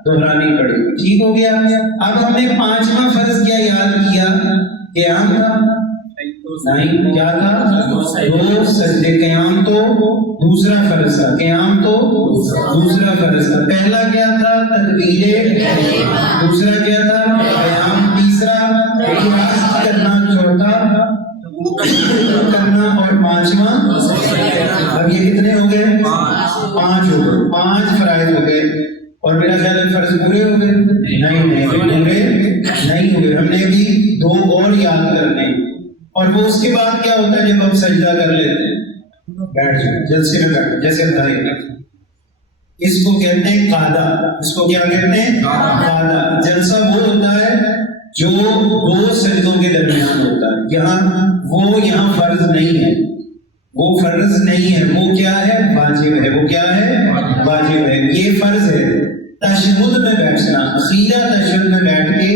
دہرانی پڑے گی۔ ٹھیک ہو گیا؟ اب ہم نے 5واں فرض کیا یاد کیا؟ قیام تھا؟ نہیں، کیا تھا؟ 2 سجدے۔ قیام تو دوسرا فرض تھا، قیام تو دوسرا فرض تھا۔ پہلا کیا تھا؟ تکبیر، دوسرا کیا تھا؟ قیام، تیسرا قرات کرنا، چوتھا کرنا، اور 5واں۔ اب یہ کتنے ہو گئے؟ 5 ہو گئے، 5 فرائض ہو گئے، اور میرا خیال ہے فرض پورے ہو گئے؟ نہیں، پورے نہیں ہوئے۔ ہم نے بھی 2 اور یاد کرنے، اور وہ اس کے بعد کیا ہوتا ہے جب ہم سجدہ کر لیتے ہیں؟ بیٹھ جائیں، جلسے میں بیٹھ، جیسے اس کو کہتے ہیں قعدہ۔ اس کو کیا کہتے ہیں؟ قعدہ۔ جلسہ وہ ہوتا ہے جو 2 سجدوں کے درمیان ہوتا ہے۔ یہاں فرض نہیں ہے، وہ فرض نہیں ہے، وہ کیا ہے؟ واجب ہے۔ وہ کیا ہے؟ واجب ہے۔ یہ فرض ہے تشہد میں بیٹھنا، اخیرہ تشہد میں بیٹھ کے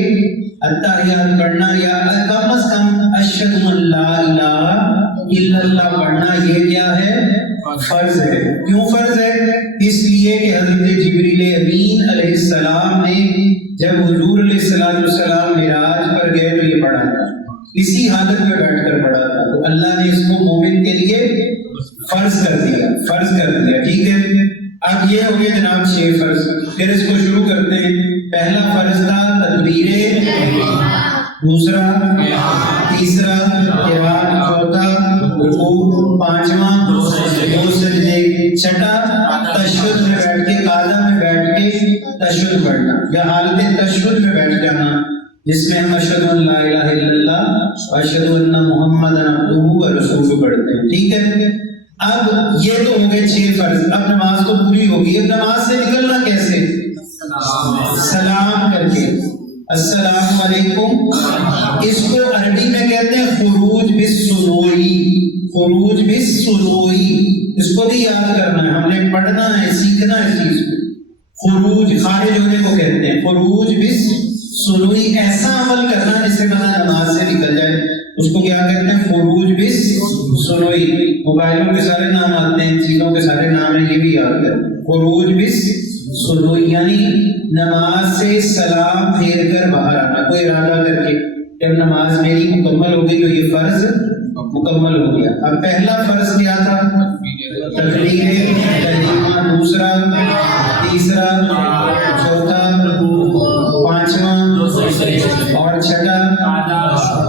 التحیات پڑھنا، یا کم از کم اشہد ان لا الہ الا اللہ پڑھنا، یہ کیا ہے؟ فرض ہے۔ کیوں فرض ہے؟ اس لیے کہ حضرت جبریل امین علیہ السلام نے جب حضور علیہ السلام معراج پر گئے تو یہ پڑھا تھا، اسی حالت میں بیٹھ کر پڑھا تھا، تو اللہ نے اس کو مومن کے لیے فرض کر دیا۔ ٹھیک ہے؟ اب یہ ہو گئے جناب 6 فرض۔ پھر اس کو شروع کرتے ہیں۔ پہلا فرض تھا تکبیر، دوسرا، تیسرا قرات، چوتھا رکوع، 5واں 2 سجدے، چھٹا تشہد میں بیٹھ کے، قعدہ میں بیٹھ کے تشہد پڑھنا، یا حالت تشہد میں بیٹھ جانا، جس میں ہم اشہد ان لا الہ الا اللہ و اشہد ان محمد عبدہ و رسولہ پڑھتے ہیں۔ ٹھیک ہے؟ اب یہ تو ہو گئے 6 فرض۔ اب نماز تو پوری ہوگی، اب نماز سے نکلنا کیسے؟ سلام کر کے، السلام علیکم۔ اس کو عربی میں کہتے ہیں خروج بالسنوئی، خروج بالسنوئی۔ اس کو بھی یاد کرنا ہے، ہم نے پڑھنا ہے، سیکھنا ہے چیز کو۔ خروج، خارج ہونے کو کہتے ہیں، خروج بالسنوئی، ایسا عمل کرنا جس سے بندہ نماز سے نکل جائے، اس کو کیا کہتے ہیں؟ خروج بالسنوئی۔ موبائلوں کے سارے نام آتے ہیں، چیزوں کے سارے نام ہیں، یہ بھی یاد کریں۔ خروج بالسنوئی یعنی نماز سے سلام پھیر کر باہر آنا، کوئی ارادہ کر کے جب نماز میری مکمل ہو گئی تو یہ فرض مکمل ہو گیا۔ اب پہلا فرض کیا تھا؟ تکبیر تحریمہ، دوسرا، تیسرا، چوتھا، 5واں اور چھٹا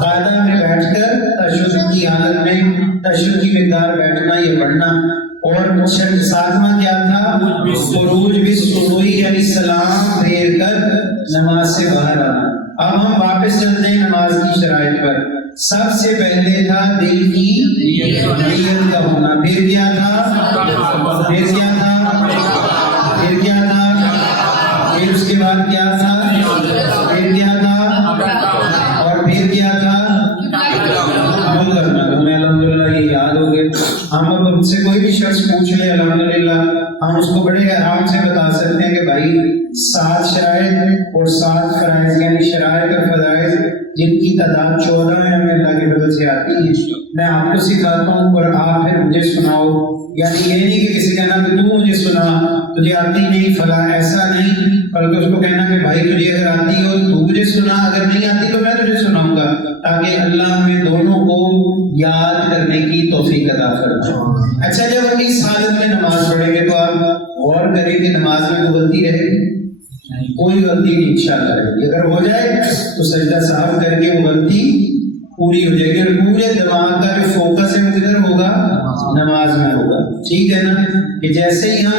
قعدہ میں بیٹھ کر تشہد کی حالت میں تشہد کی مقدار بیٹھنا، یہ پڑھنا، اور 7واں کیا تھا؟ خروج بالسنوئی یعنی سلام پھیر کر نماز سے باہر آنا۔ اب ہم واپس چلتے ہیں نماز کی شرائط پر۔ سب سے پہلے تھا دل کی نیت کا ہونا، پھر کیا تھا؟ پھر اس کے بعد کیا تھا؟ پھر کیا تھا؟ اور پھر کیا تھا؟ عمل کرنا۔ ہمیں الحمدللہ یہ یاد ہو گئے۔ ہم اب ہم سے کوئی بھی شخص پوچھ لے الحمدللہ ہم اس کو بڑے آرام سے بتا سکتے ہیں کہ بھائی 7 شرائط اور 7 فرائض، یعنی شرائط اور فرائض جن کی تعداد 14 ہے، ہمیں اللہ کے فضل سے آتی ہے، میں آپ کو سکھاتا ہوں اور آپ پھر مجھے سناؤ۔ یعنی یہ نہیں کہ کسی کہنا کہ تو مجھے سنا، تجھے آتی نہیں فلاں، ایسا نہیں، بلکہ اس کو کہنا کہ بھائی تجھے اگر آتی ہو تو مجھے سنا، اگر نہیں آتی تو میں تجھے سناؤں گا، تاکہ اللہ ہمیں دونوں کو یاد کرنے کی توفیق عطا فرمائے۔ اچھا، جب ہم اس حالت میں نماز پڑھیں گے تو آپ غور کریں کہ نماز میں کوئی غلطی رہے گی؟ کوئی غلطی نہیں انشاءاللہ رہے گی۔ اگر ہو جائے تو سجدہ صاحب کر کے وہ غلطی پوری ہو جائے گی، اور پورے دماغ کا جو فوکس ہے وہ کدھر ہوگا؟ نماز میں ہوگا۔ ٹھیک ہے نا؟ کہ جیسے ہی ہم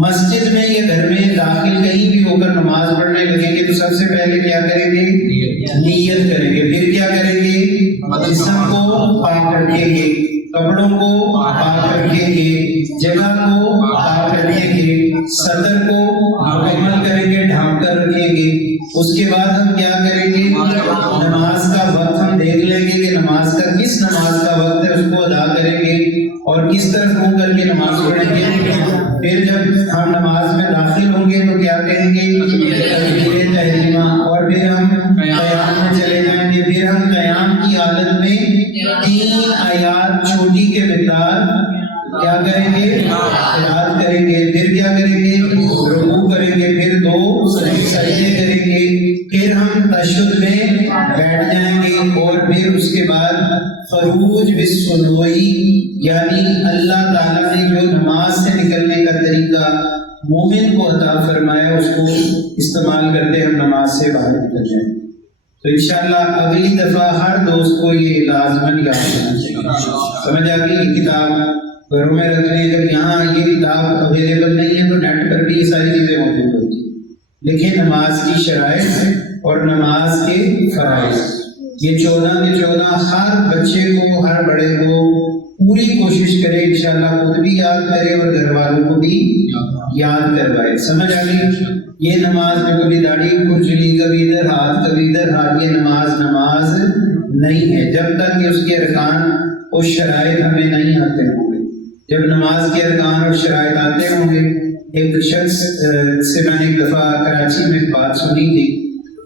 مسجد میں یا گھر میں داخل کہیں بھی ہو کر نماز پڑھنے لگیں گے تو سب سے پہلے کیا کریں گے؟ نیت کریں گے۔ پھر کیا کریں گے؟ جسم کو پاک رکھیں گے۔ کپڑوں کو پاک رکھیں گے, جگہ کو پاک رکھیں گے, صدر کو مکمل کریں گے, ڈھانپ کر رکھیں گے. اس کے بعد ہم کیا کریں گے, نماز کا وقت ہم دیکھ لیں گے کہ نماز کا کس نماز کا وقت ہے, اس کو ادا کریں گے اور کس طرح منہ کر کے نماز پڑھیں گے. پھر جب ہم نماز میں داخل ہوں گے تو کیا کہیں گے, تکبیر تحریمہ, اور پھر ہم قیام میں چلے جائیں گے. پھر ہم قیام کی حالت میں 3 آیات چھوٹی کے مقدار کیا کریں گے, قرات کریں گے. پھر کیا کریں گے, رکوع کریں گے. پھر 2 سجدے کریں گے. پھر ہم تشہد میں بیٹھ جائیں گے اور پھر اس کے بعد خروج بالسلوئی, یعنی اللہ تعالیٰ نے جو نماز سے نکلنے کا طریقہ مومن کو عطا فرمایا اس کو استعمال کرتے ہم نماز سے باہر نکل جائیں. تو انشاءاللہ اگلی دفعہ ہر دوست کو یہ لازماً یاد کرنا چاہیے. سمجھ آ گئی. یہ کتاب گھروں میں رکھ لیں. اگر یہاں یہ کتاب اویلیبل نہیں ہے تو نیٹ پر بھی یہ ساری چیزیں موجود ہوتی ہیں. لکھیں نماز کی شرائط اور نماز کے فرائض. یہ 14 کے 14 ہر بچے کو, ہر بڑے کو پوری کوشش کرے انشاءاللہ خود بھی یاد کرے اور گھر والوں کو بھی یاد کروائے. سمجھ آ گئی. یہ نماز میں کبھی داڑھی کھجلی, کبھی ادھر ہاتھ, کبھی ادھر ہاتھ, یہ نماز نہیں ہے جب تک کہ اس کے ارکان اور شرائط ہمیں نہیں آتے ہوں گے. جب نماز کے ارکان اور شرائط آتے ہوں گے. ایک شخص سے میں نے ایک دفعہ کراچی میں ایک بات سنی تھی,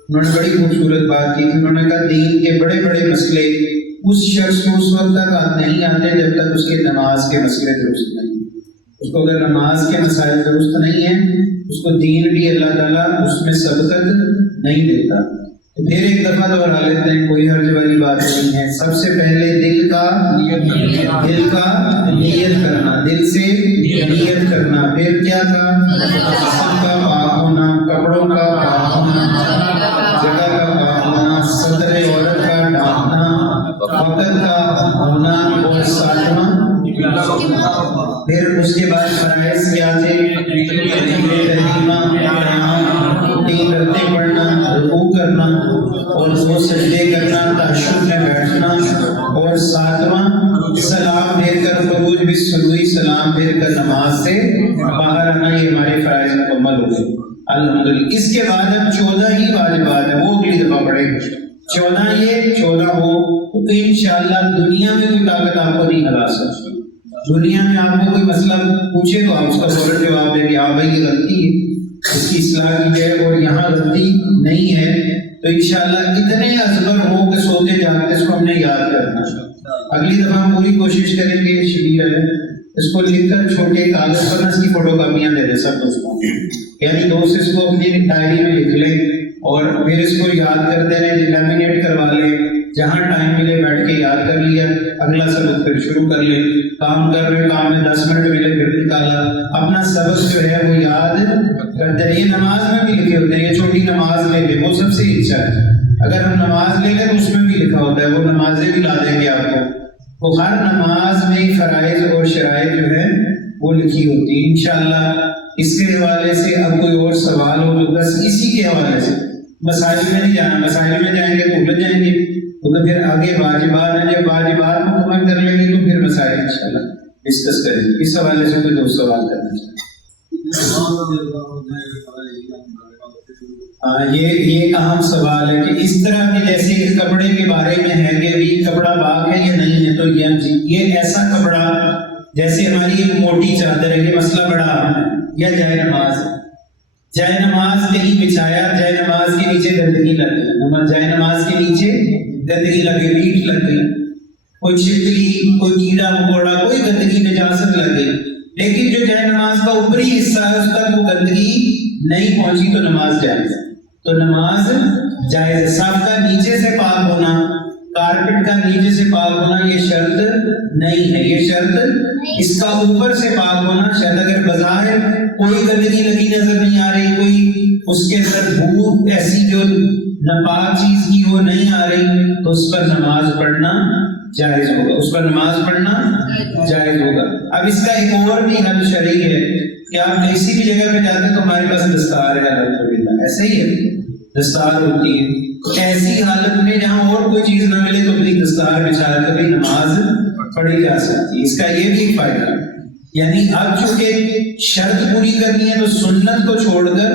انہوں نے بڑی خوبصورت بات کی تھی. انہوں نے کہا دین کے بڑے بڑے مسئلے اس شخص کو اس وقت تک نہیں آتے جب تک اس کے نماز کے مسئلے درست نہیں. اس کو اگر نماز کے مسائل درست نہیں ہیں اس کو دین بھی اللہ تعالیٰ اس میں سبقت نہیں دیتا. تو پھر ایک دفعہ دوہرا لیتے ہیں, کوئی حرج والی بات نہیں ہے. سب سے پہلے دل کا نیت کرنا, دل سے نیت کرنا. پھر کیا تھا, جسم کا پاک ہونا, کپڑوں کا پاک ہونا, جگہ کا پاک ہونا, صدر عورت کا ڈھانپنا, وقت کا ہونا اور ساتواں. پھر اس کے بعد فرائض کیا تھے, تحریمہ, 3 رکعتیں پڑھنا, رکوع کرنا اور 2 سجدے کرنا, تہجد میں بیٹھنا اور 7واں سلام پھیر کر خروج بالسلوئی, سلام پھیر کر نماز سے باہر آنا. یہ ہمارے فرائض مکمل ہو گئے الحمدللہ. اس کے بعد اب 14 ہی واجبات ہیں, وہ اگلی دفعہ پڑھیں گے. 14 یہ 14 ہو تو انشاءاللہ دنیا میں کوئی طاقت آپ کو نہیں ہرا سکتی. دنیا میں آپ کو کوئی مسئلہ پوچھے تو آپ اس کا فوراً جواب دیں گے, ہاں بھائی یہ غلطی ہے, اس کی اصلاح کی جائے, اور یہاں غلطی نہیں ہے. تو انشاءاللہ اتنے ازبر ہو کہ سوتے جاگتے اس کو ہم نے یاد کرنا. اگلی دفعہ ہم پوری کوشش کریں گے. شبیر ہے اس کو لکھ کر چھوٹے کاغذ پر اس کی فوٹو کاپیاں دے دیں سب دوستوں, یعنی دوست اس کو اپنی ڈائری میں لکھ لیں اور پھر اس کو یاد کرتے رہیں, لیمینیٹ کروا لیں. جہاں ٹائم ملے بیٹھ کے یاد کر لیا, اگلا سبق پھر شروع کر لیں. کام کر رہے کام میں 10 منٹ ملے پھر نکالا, اپنا سبق جو ہے وہ یاد کرتے رہے. یہ نماز میں بھی لکھے ہوتے ہیں, یہ چھوٹی نماز لے لیں وہ سب سے اچھا ہے. اگر ہم نماز لے لیں تو اس میں بھی لکھا ہوتا ہے, وہ نمازیں بھی لا دیں گے آپ کو. تو ہر نماز میں فرائض اور شرائط جو ہے وہ لکھی ہوتی ہے. انشاءاللہ اس کے حوالے سے اب کوئی اور سوال ہو تو بس اسی کے حوالے سے. مسائل میں نہیں جانا, مسائل میں جائیں گے تو بھول جائیں گے. تو پھر آگے واجبات ہیں, جب واجبات مکمل کر لیں گے تو پھر مسائل انشاءاللہ ڈسکس کریں گے. اس حوالے سے کوئی دوست سوال کرنا چاہتے ہیں. ہاں یہ اہم سوال ہے کہ اس طرح کے جیسے اس کپڑے کے بارے میں ہے کہ بھی کپڑا پاک ہے یا نہیں ہے. تو یہ ایسا کپڑا جیسے ہماری ایک موٹی چادر ہے, یہ مسئلہ بڑا اہم ہے. یا جائے نماز, جائے نماز کہیں بچھایا, جائے نماز کے نیچے گندگی لگ گئی, جائے نماز کے نیچے گندگی لگے, میٹ لگ گئی, کوئی چھپکلی, کوئی کیڑا مکوڑا, کوئی گندگی نجاست لگ گئی, لیکن جو جائے نماز کا اوپری حصہ ہے اس تک وہ گندگی نہیں پہنچی تو نماز جائز. تو نماز جائز ہے. صف کا نیچے سے پاک ہونا, کارپٹ کا نیچے سے پاک ہونا یہ شرط نہیں ہے. یہ شرط اس کا اوپر سے پاک ہونا. شاید اگر بظاہر کوئی گندگی لگی نظر نہیں آ رہی, کوئی اس کے اندر بو ایسی جو ناپاک چیز کی وہ نہیں آ رہی, تو اس پر نماز پڑھنا جائز ہوگا, اس پر نماز پڑھنا جائز ہوگا. اب اس کا ایک اور بھی حل شرعی ہے کہ آپ کسی بھی جگہ پہ جاتے ہیں تو ہمارے پاس دستار ہے, الحمدللہ ایسے ہی ہے, دستار ہوتی ہے. ایسی حالت میں جہاں اور کوئی چیز نہ ملے تو اپنی دستار بچھا کر بھی نماز پڑھی جا سکتی ہے. اس کا یہ بھی فائدہ ہے، یعنی اب چونکہ شرط پوری کرنی ہے تو سنت کو چھوڑ کر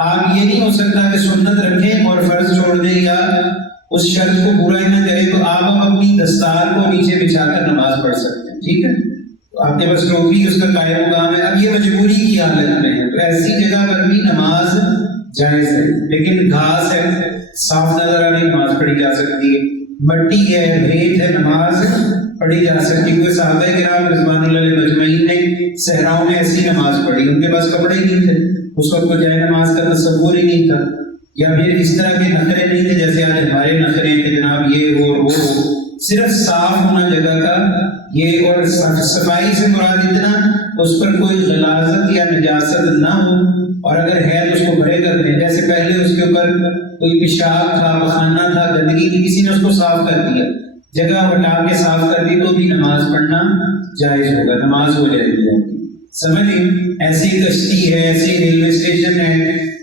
آپ یہ نہیں ہو سکتا کہ سنت رکھیں اور فرض چھوڑ دیں یا اس شرط کو پورا ہی نہ کریں. تو آپ اپنی دستار کو نیچے بچھا کر نماز پڑھ سکتے ہیں. ٹھیک ہے، آپ کے پاس ٹوپی اس کا قائم مقام ہے، اب یہ مجبوری کی حالت میں ہے تو ایسی جگہ پر بھی نماز جائز ہے. لیکن گھاس ہے، صاف نظر آ رہی، نماز پڑھی جا سکتی ہے. مٹی ہے، ریت ہے، نماز پڑھی جا سکتی ہے. کوئی صحابہ کرام رضوان اللہ علیہ مجمعین نے صحراؤں میں ایسی نماز پڑھی، ان کے پاس کپڑے ہی نہیں تھے، اس وقت تو جائے نماز کا تصور ہی نہیں تھا، یا پھر اس طرح کے نخرے نہیں تھے جیسے آج ہمارے نخرے ہیں کہ جناب یہ ہو وہ ہو. صرف صاف ہونا جگہ کا یہ، اور صفائی سے مراد اتنا اس پر کوئی غلاظت یا نجاست نہ ہو، اور اگر ہے تو اس کو بھرے کر دیں. جیسے پہلے اس کے اوپر کوئی پیشاب تھا، پخانہ تھا، گندگی تھی، کسی نے اس کو صاف کر دیا، جگہ ہٹا کے صاف کر دی تو بھی نماز پڑھنا جائز ہوگا، نماز ہو جائے گی. سمجھیں، ایسی کشتی ہے، ایسی ریلوے اسٹیشن ہے،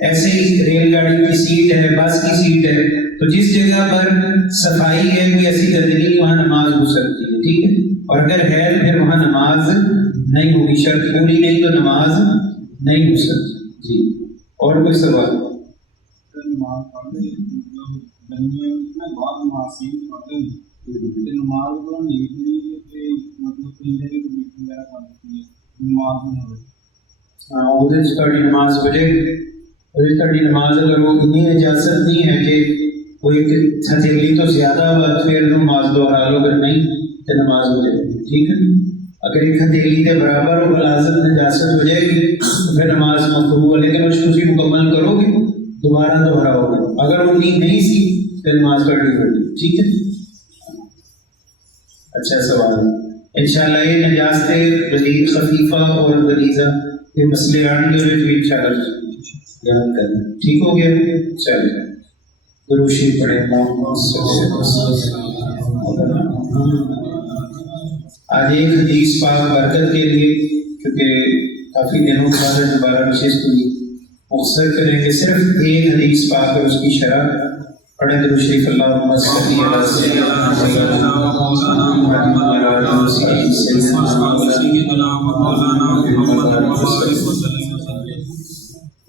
ایسے ہی ریل گاڑی کی سیٹ ہے، بس کی سیٹ ہے، تو جس جگہ پر صفائی ہے، کوئی ایسی گندگی، وہاں نماز ہو سکتی ہے. ٹھیک ہے، اور اگر ہے تو پھر وہاں نماز نہیں ہوگی، شرط پوری نہیں تو نماز نہیں ہو سکتی. جی، اور کوئی سوال؟ نماز اگر وہ انہیں اجازت نہیں ہے کہ وہ ایک ہتھیلی تو زیادہ پھر نماز دوہرا لو، اگر نہیں تو نماز ہو جائے گی. ٹھیک ہے، اگر ایک ہتھیلی کے برابر ہو غلاظت نجاست ہو جائے گی تو پھر نماز مکروہ ہے، لیکن اس کو مکمل کرو گے دوبارہ دوہراؤ گے. اگر وہ نیند نہیں سی پھر نماز پڑھنی پڑے. ٹھیک ہے، اچھا سوال ہے. انشاءاللہ یہ نجاست غلیظ، خفیفہ اور غلیظہ یہ مسئلے آنے جو انشاءاللہ یاد کرنا. ٹھیک ہو گیا؟ چلیے درود شریف پڑھیں. آج ایک حدیث پاک برکت کے لیے، کیونکہ کافی دنوں کے بعد دوبارہ نشست ہوئی، مختصر کریں گے. صرف ایک حدیث پاک اور اس کی شرح پڑھیں. درود شریف اللہم صلی علی سیدنا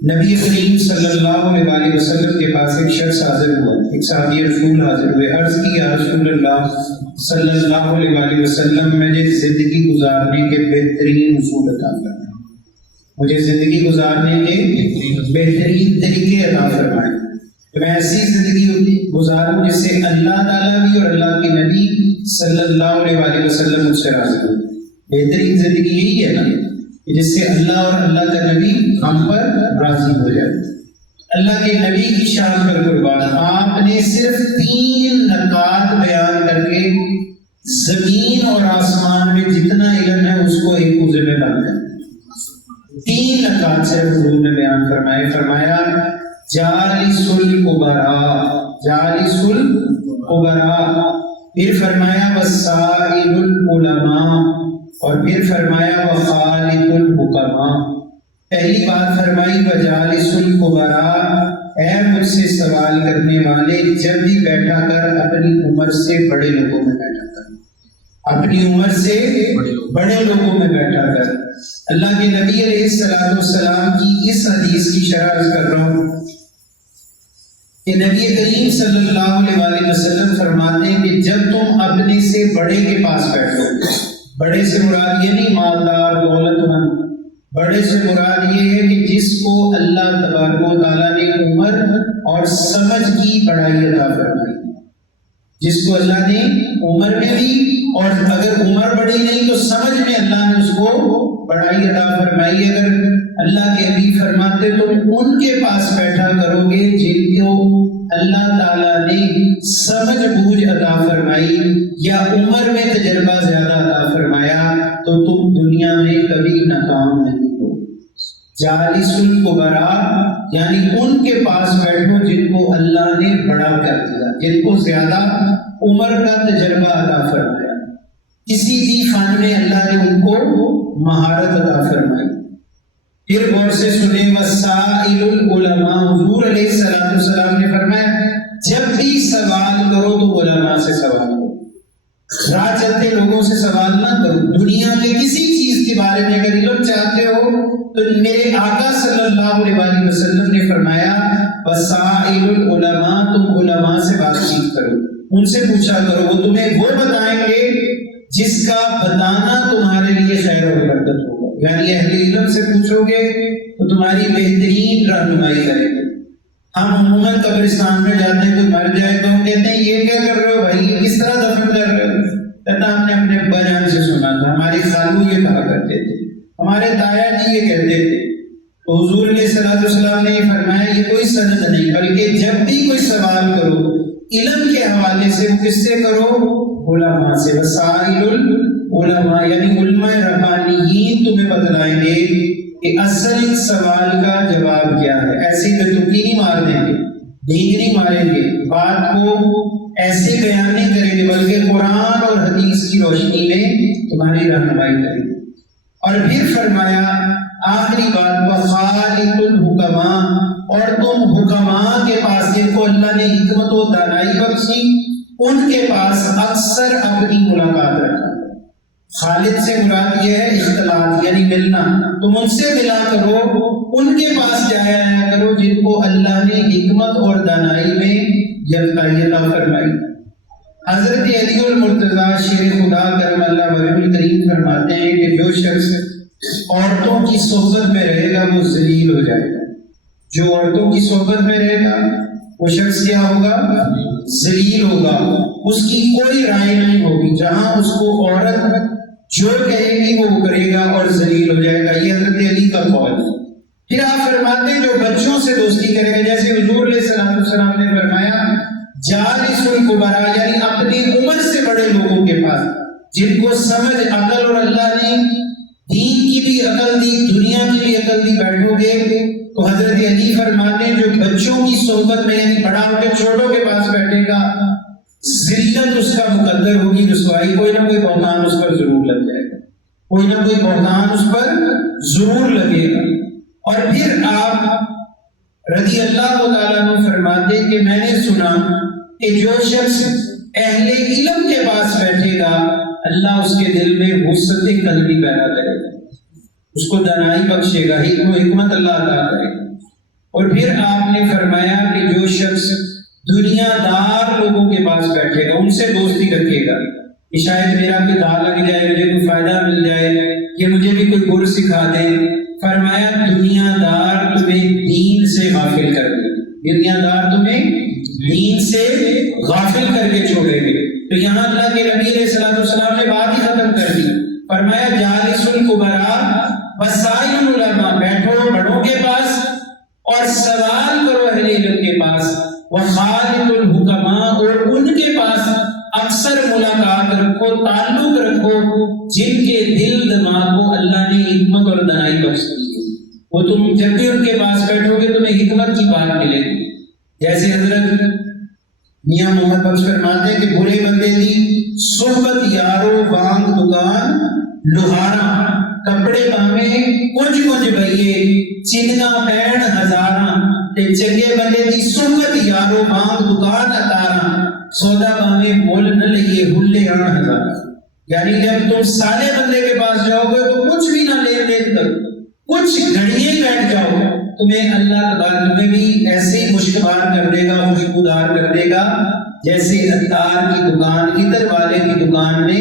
نبی کریم صلی اللہ علیہ وسلم کے پاس ایک شخص حاضر ہوا. ایک صحابی رسول حاضر ہوئے. عرض کی یا رسول اللہ صلی اللہ علیہ وسلم، مجھے زندگی گزارنے کے بہترین اصول عطا فرمائیں، مجھے زندگی گزارنے کے بہترین طریقے عطا فرمائیں کہ میں ایسی زندگی گزاروں جس سے اللہ تعالیٰ بھی اور اللہ کے نبی صلی اللہ علیہ وسلم مجھ سے راضی ہو. بہترین زندگی یہی ہے نا، جس سے اللہ اور اللہ کا نبی ہم پر راضی ہو جائے. اللہ کے نبی کی شان پر قربان، آپ نے صرف 3 نکات بیان کر کے زمین اور آسمان میں جتنا علم ہے اس کو ایک موضوع میں بند کر 3 نکات سے حضور نے بیان فرمایا جالس الکبراء، جالس الکبراء، پھر فرمایا وسائل العلماء، اور پھر فرمایا وخالد الحکماء. پہلی بات فرمائی وجالس الکبراء، اے مجھ سے سوال کرنے والے جب بھی بیٹھا کر اپنی عمر سے بڑے لوگوں میں بیٹھا کر، اپنی عمر سے بڑے لوگوں میں بیٹھا کر. اللہ کے نبی علیہ السلام کی اس حدیث کی شرح عرض کر رہا ہوں کہ نبی کریم صلی اللہ علیہ وسلم فرماتے ہیں کہ جب تم اپنے سے بڑے کے پاس بیٹھو، بڑے سے مراد یہ نہیں مالدار دولت مند، بڑے سے مراد یہ ہے کہ جس کو اللہ تبارک و تعالیٰ نے عمر اور سمجھ کی بڑائی عطا فرمائی، جس کو اللہ نے عمر میں بھی اور اگر عمر بڑی نہیں تو سمجھ میں اللہ نے اس کو بڑائی عطا فرمائی. اگر اللہ کے نبی فرماتے تو ان کے پاس بیٹھا کرو گے جن کو اللہ تعالیٰ نے سمجھ بوجھ عطا فرمائی یا عمر میں تجربہ زیادہ عطا فرمایا تو تم دنیا میں کبھی ناکام نہیں ہو. جالس الکبراء یعنی ان کے پاس بیٹھو جن کو اللہ نے بڑا کر دیا، جن کو زیادہ عمر کا تجربہ عطا فرمایا، کسی بھی فن میں اللہ نے ان کو مہارت عطا فرمائی. پھر غور سے سنیں وسائل العلماء، حضور علیہ السلام نے فرمایا جب بھی سوال کرو تو علماء سے سوال کرو. راہ چلتے لوگوں سے سوال نہ کرو، دنیا میں کسی چیز کے بارے میں اگر علم چاہتے ہو تو میرے آقا صلی اللہ علیہ وسلم نے فرمایا وسائل العلماء، تم علماء سے بات چیت کرو، ان سے پوچھا کرو، وہ تمہیں وہ بتائیں گے جس کا بتانا تمہارے لیے خیر و برکت ہوگا۔ یعنی اہل علم سے پوچھو گے تو تمہاری بہترین رہنمائی کرے گے۔ ہم عموماً قبرستان میں جاتے ہیں، کوئی مر جائے تو ہم کہتے ہیں یہ کیا کر رہے ہو بھائی، یہ کس طرح دفن کر رہے ہو؟ کہتا ہم نے اپنے ابا جان سے سنا تھا، ہمارے خالو یہ کہا کرتے تھے، ہمارے تایا جی یہ کہتے تھے۔ تو حضور علیہ السلام نے یہ فرمایا یہ کوئی سند نہیں، بلکہ جب بھی کوئی سوال کرو علم کے حوالے سے، وہ کس سے کرو؟ علماء سے۔ وسائل العلماء یعنی علماء ربانیین تمہیں بتلائیں گے کہ اصل سوال کا جواب کیا ہے۔ ایسی بتوکی نہیں مار دیں گے، ڈینگ نہیں ماریں گے، بات کو ایسے بیان نہیں کریں گے، بلکہ قرآن اور حدیث کی روشنی میں تمہاری رہنمائی کریں گے۔ اور پھر فرمایا آخری بات وخالط الحکماء، اور تم حکماء کے پاس جن کو اللہ نے حکمت و دانائی بخشی ان کے پاس اکثر اپنی ملاقات رکھا۔ خالد سے مراد یہ ہے اختلاط یعنی ملنا، تم ان سے ملا کرو، ان کے پاس جایا کرو جن کو اللہ نے حکمت اور دانائی میں یکتائی عطا فرمائی۔ حضرت علی المرتضیٰ شیر خدا کرم اللہ وجہ الکریم فرماتے ہیں کہ جو شخص عورتوں کی صحبت میں رہے گا وہ ذلیل ہو جائے گا۔ جو عورتوں کی صحبت میں رہے گا وہ شخص کیا ہوگا؟ ذلیل ہوگا، اس کی کوئی رائے نہیں ہوگی، جہاں اس کو عورت جو کہے گی وہ کرے گا اور ذلیل ہو جائے گا۔ یہ حضرت علی کا قول ہے۔ پھر آپ فرماتے ہیں جو بچوں سے دوستی کرے گا، جیسے حضور علیہ السلام نے فرمایا جالس الکبراء یعنی اپنی عمر سے بڑے لوگوں کے پاس، جن کو سمجھ عقل اور اللہ نے دین کی بھی عقل دی، دنیا کی بھی عقل دی، بیٹھو گے تو حضرت علی فرماتے ہیں جو بچوں کی صحبت میں یعنی بڑا ہو کے چھوٹوں کے پاس بیٹھے گا ذلت اس کا مقدر ہوگی، رسوائی، کوئی نہ کوئی بہتان اس پر ضرور لگ جائے گا، کوئی نہ کوئی بہتان اس پر ضرور لگے گا۔ اور پھر آپ رضی اللہ تعالیٰ عنہ فرماتے کہ میں نے سنا کہ جو شخص اہل علم کے پاس بیٹھے گا اللہ اس کے دل میں وسعت قلبی پیدا کرے گا، اس کو دانائی بخشے گا، حکمت اللہ عطا کرے گا۔ اور پھر آپ نے فرمایا کہ جو شخص دنیا دار لوگوں کے پاس بیٹھے گا ان سے دوستی رکھے گا کہ شاید میرا کوئی داغ لگ جائے، مجھے کوئی فائدہ مل جائے، کہ مجھے بھی کوئی گر سکھا دے۔ فرمایا دنیا دار تمہیں دین سے غافل کر دے، دنیا دار تمہیں دین سے غافل کر کے چھوڑے گے۔ تو یہاں اللہ کے نبی علیہ السلام نے بات ہی ختم کر دی، فرمایا جالس الکبراء وسائل العلماء، بیٹھو بڑوں کے پاس اور سوال کرو اہل علم کے پاس، وخالط الحکماء اور ان کے پاس اکثر ملاقات رکھو، تعلق رکھو جن کے دل دماغ کو اللہ نے حکمت اور دانائی بخش دی ہے، وہ تم جب بھی ان کے پاس بیٹھو گے تمہیں حکمت کی بات ملے گی۔ جیسے حضرت میاں محمد بخش فرماتے ہیں کہ برے بندے دی صحبت یارو بانگ دکان لوہارا، کپڑے باویں کچھ کچھ بھئیے چنگا پین ہزاراں، تے چنگے بندے دی صحبت یارو بانگ دکان اتاراں، سودا باویں مول نہ لئیے ہلے آن ہزاراں۔ یعنی جب تم سارے بندے کے پاس جاؤ گے تو کچھ بھی نہ لے لے کر کچھ گھڑیے بیٹھ جاؤ، تمہیں اللہ تعالیٰ تمہیں بھی ایسے ہی مشکبار کر دے گا، خوشبودار کر دے گا جیسے عطار کی دکان، عطر والے کی دکان میں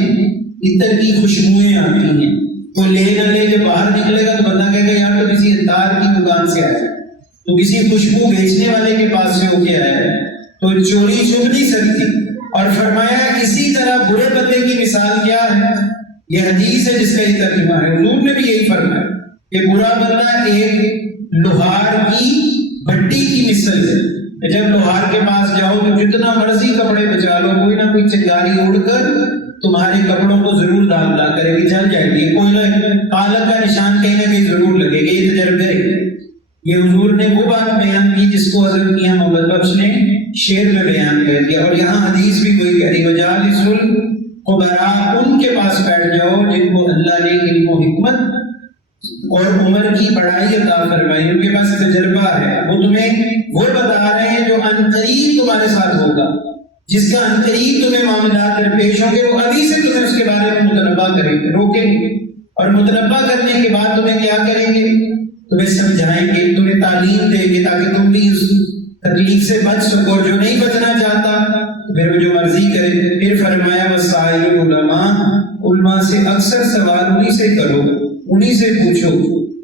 عطر کی خوشبوئیں آتی ہیں، تو لے نہ لے جب باہر نکلے گا تو بندہ کہے گا یار تو کسی عطار کی دکان سے آیا، تو کسی خوشبو بیچنے والے کے پاس سے ہو کے آیا ہے، تو چوری چھپ نہیں سکتی۔ اور فرمایا اسی طرح برے بندے کی مثال کیا ہے، یہ حدیث ہے جس کا یہ ترجمہ ہے، حضور نے بھی یہی فرمایا کہ برا بندہ ایک لوہار کی بھٹی کی مثل ہے، جب لوہار کے پاس جاؤ تو جتنا مرضی کپڑے بچا لو، کوئی نہ کوئی چنگاری اڑ کر تمہارے کپڑوں کو ضرور داغ لا کرے گی، جل جائے گی، کوئی نہ کالا کا نشان کہیں نہ کہیں ضرور لگے گی، یہ تجربے ہے۔ یہ حضور نے وہ بات بیان کی جس کو حضرت میاں محمد بخش نے شعر میں بیان کر دیا، اور یہاں حدیث بھی وہی کہہ رہی ہے وجالس الخبراء، ان کے پاس بیٹھ جاؤ جن کو اللہ نے علم و حکمت اور عمر کی بڑائی عطا فرمائی، ان کے پاس تجربہ ہے، وہ تمہیں وہ بتا رہے ہیں جو عنقریب تمہارے ساتھ ہوگا، جس کا عنقریب تمہیں معاملات درپیش ہوں گے، وہ ابھی سے تمہیں اس کے بارے میں متنبہ کریں گے، روکیں گے، اور متنبہ کرنے کے بعد تمہیں کیا کریں گے؟ تمہیں سمجھائیں گے، تمہیں تعلیم دیں گے تاکہ تم بھی اس تکلیف سے بچ سکو۔ جو نہیں بچنا چاہتا پھر وہ جو مرضی کرے۔ پھر فرمایا وسائل العلماء، علماء سے اکثر سوال انہی سے کرو، انہی سے پوچھو۔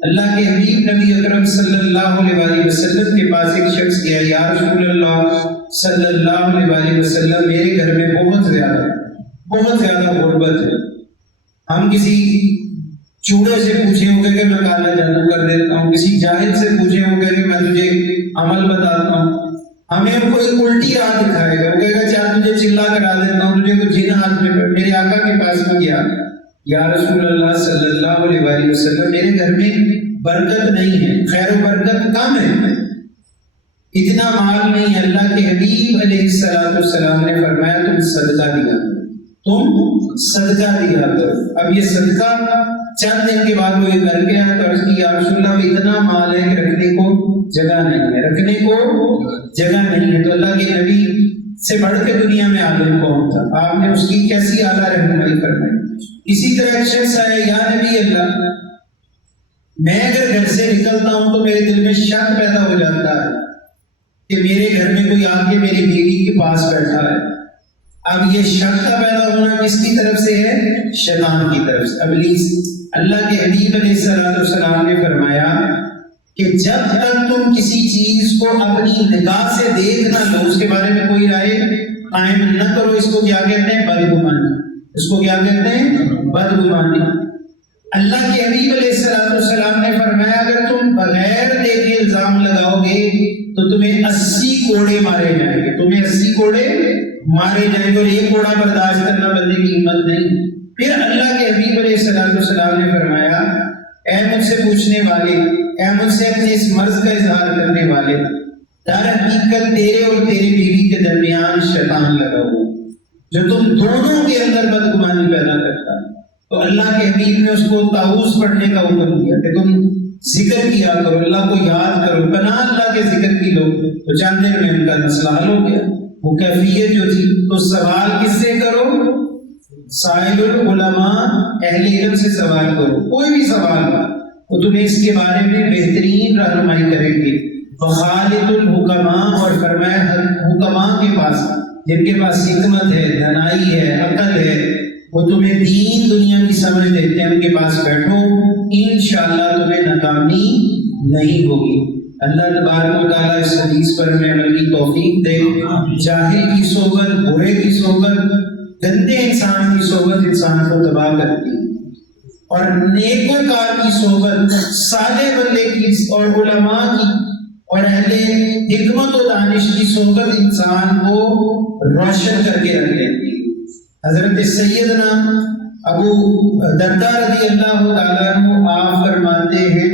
اللہ کے حبیب نبی اکرم صلی اللہ علیہ وسلم کے پاس ایک شخص گیا، یا رسول اللہ صلی اللہ علیہ وسلم، میرے گھر میں بہت زیادہ غربت ہے۔ ہم کسی چوڑے سے پوچھے ہوں گے کہ میں کالا جادو کر دیتا ہوں، کسی جاہل سے پوچھے ہوں گے کہ میں تجھے عمل بتاتا ہوں، ہمیں کوئی الٹی راہ دکھائے گا، وہ کہے گا چاہے تجھے چلا کرا دیتا ہوں، تجھے کوئی جن ہاتھ میں۔ میرے آقا کے پاس میں گیا، یا رسول اللہ صلی اللہ علیہ وسلم، میرے گھر میں برکت نہیں ہے، خیر و برکت کم ہے، اتنا مال نہیں ہے۔ اللہ کے حبیب علیہ السلام نے فرمایا تم صدقہ دیا کرو۔ اب یہ صدقہ چند دن کے بعد وہ یہ کر گیا تو عرض کی، یا رسول اللہ اتنا مال ہے کہ رکھنے کو جگہ نہیں ہے۔ تو اللہ کے نبی سے بڑھ کے دنیا میں عالم کون تھا؟ آپ نے اس کی کیسی اعلیٰ رہنمائی فرمائی۔ اسی طرح ایک شخص آیا، یا نبی اللہ، میں اگر گھر سے نکلتا ہوں تو میرے دل میں شک پیدا ہو جاتا ہے کہ میرے گھر میں کوئی آ کے میری بیوی کے پاس بیٹھا ہے۔ اب یہ شک کا پیدا ہونا کس کی طرف سے ہے؟ شیطان کی طرف سے، ابلیس۔ اللہ کے حبیب علیہ السلام نے فرمایا کہ جب تک تم کسی چیز کو اپنی نگاہ سے دیکھ نہ لو، اس کے بارے میں کوئی رائے قائم نہ کرو۔ اس کو کیا کہتے ہیں؟ بدگمانی۔ اس کو کیا کہتے ہیں؟ بدگمانی۔ اللہ کے حبیب علیہ السلام نے فرمایا اگر تم بغیر دیکھے الزام لگاؤ گے تو تمہیں 80 کوڑے مارے جائیں گے، اور ایک کوڑا برداشت کرنا بندے کی ہمت نہیں۔ پھر اللہ کے حبیب علیہ السلام نے فرمایا اے مجھ سے پوچھنے والے، اے مجھ سے اپنے اس مرض کا اظہار کرنے والے، در حقیقت تیرے اور تیری بیوی کے درمیان شیطان لگا ہوا جو تم دونوں کے اندر بدگمانی پیدا کرتا ہے۔ تو اللہ کے حبیب نے اس کو طاؤس پڑھنے کا حکم دیا کہ تم ذکر کیا کرو، اللہ کو یاد کرو، پناہ اللہ کے ذکر کی لو۔ تو چند دن میں ان کا مسئلہ حل ہو گیا۔ وہ کیفیت جو تھی، تو سوال کس سے کرو؟ سائل العلماء، اہل علم سے سوال کرو، کوئی بھی سوال وہ تمہیں اس کے بارے میں بہترین رہنمائی کریں گے۔ وخالط الحکماء، اور فرمایا حکماء کے پاس، جن کے پاس حکمت ہے، دانائی ہے، عقل ہے، وہ تمہیں دین دنیا کی سمجھ دیتے ہیں، ان کے پاس بیٹھو، انشاءاللہ تمہیں ناکامی نہیں ہوگی۔ اللہ تبارک و تعالیٰ اس حدیث پر ہمیں عمل کی توفیق دے۔ جاہل کی صحبت، برے کی صحبت، گندے انسان کی صحبت انسان کو تباہ کرتی ہے، اور نیکوکار کی صحبت، صالح بندے کی اور علماء کی اور اہل حکمت و دانش کی صحبت انسان کو روشن کر کے رکھ لیتی ہے۔ حضرت سیدنا ابو درداء رضی اللہ تعالیٰ عنہ آپ فرماتے ہیں،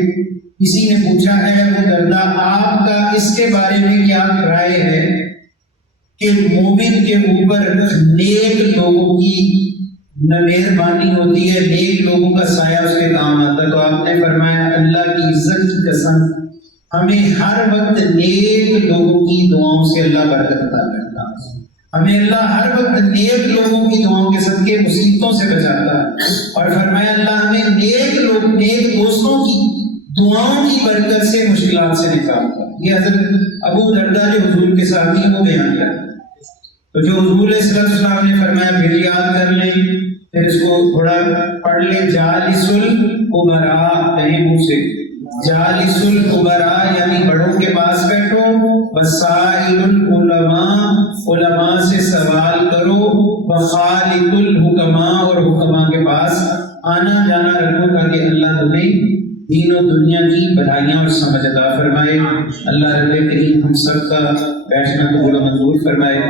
کسی نے پوچھا ہے ابو درداء آپ کا اس کے بارے میں کیا رائے ہے کہ مومن کے اوپر نیک لوگوں کی مہربانی ہوتی ہے، نیک لوگوں کا سایہ اس کے کام آتا ہے؟ تو آپ نے فرمایا اللہ کی عزت کی قسم، ہمیں ہر وقت نیک لوگوں کی دعاؤں سے اللہ برکت عطا کرتا ہے، ہمیں اللہ ہر وقت نیک لوگوں کی دعاؤں کے صدقے مصیبتوں سے بچاتا ہے، اور فرمایا اللہ ہمیں نیک لوگ، نیک دوستوں کی دعاؤں کی برکت سے مشکلات سے نکالتا ہے۔ یہ حضرت ابو درداء جو حضور کے ساتھ ہی وہ بیان کیا، تو جو حضور علیہ السلام نے فرمایا پھر یاد کر لیں، پھر اس کو تھوڑا پڑھ لیں، جالس العبراء، کہیں منہ سے جالس العبراء یعنی بڑوں کے پاس بیٹھو، وسائل العلماء، علماء سے سوال کرو، وخالط الحکماء، اور حکماء کے پاس آنا جانا رکھو تاکہ اللہ تمہیں دین و دنیا کی بھلائیاں اور سمجھ عطا فرمائے۔ اللہ رب کریم ہم سب کا بیٹھنا قبول و منظور فرمائے۔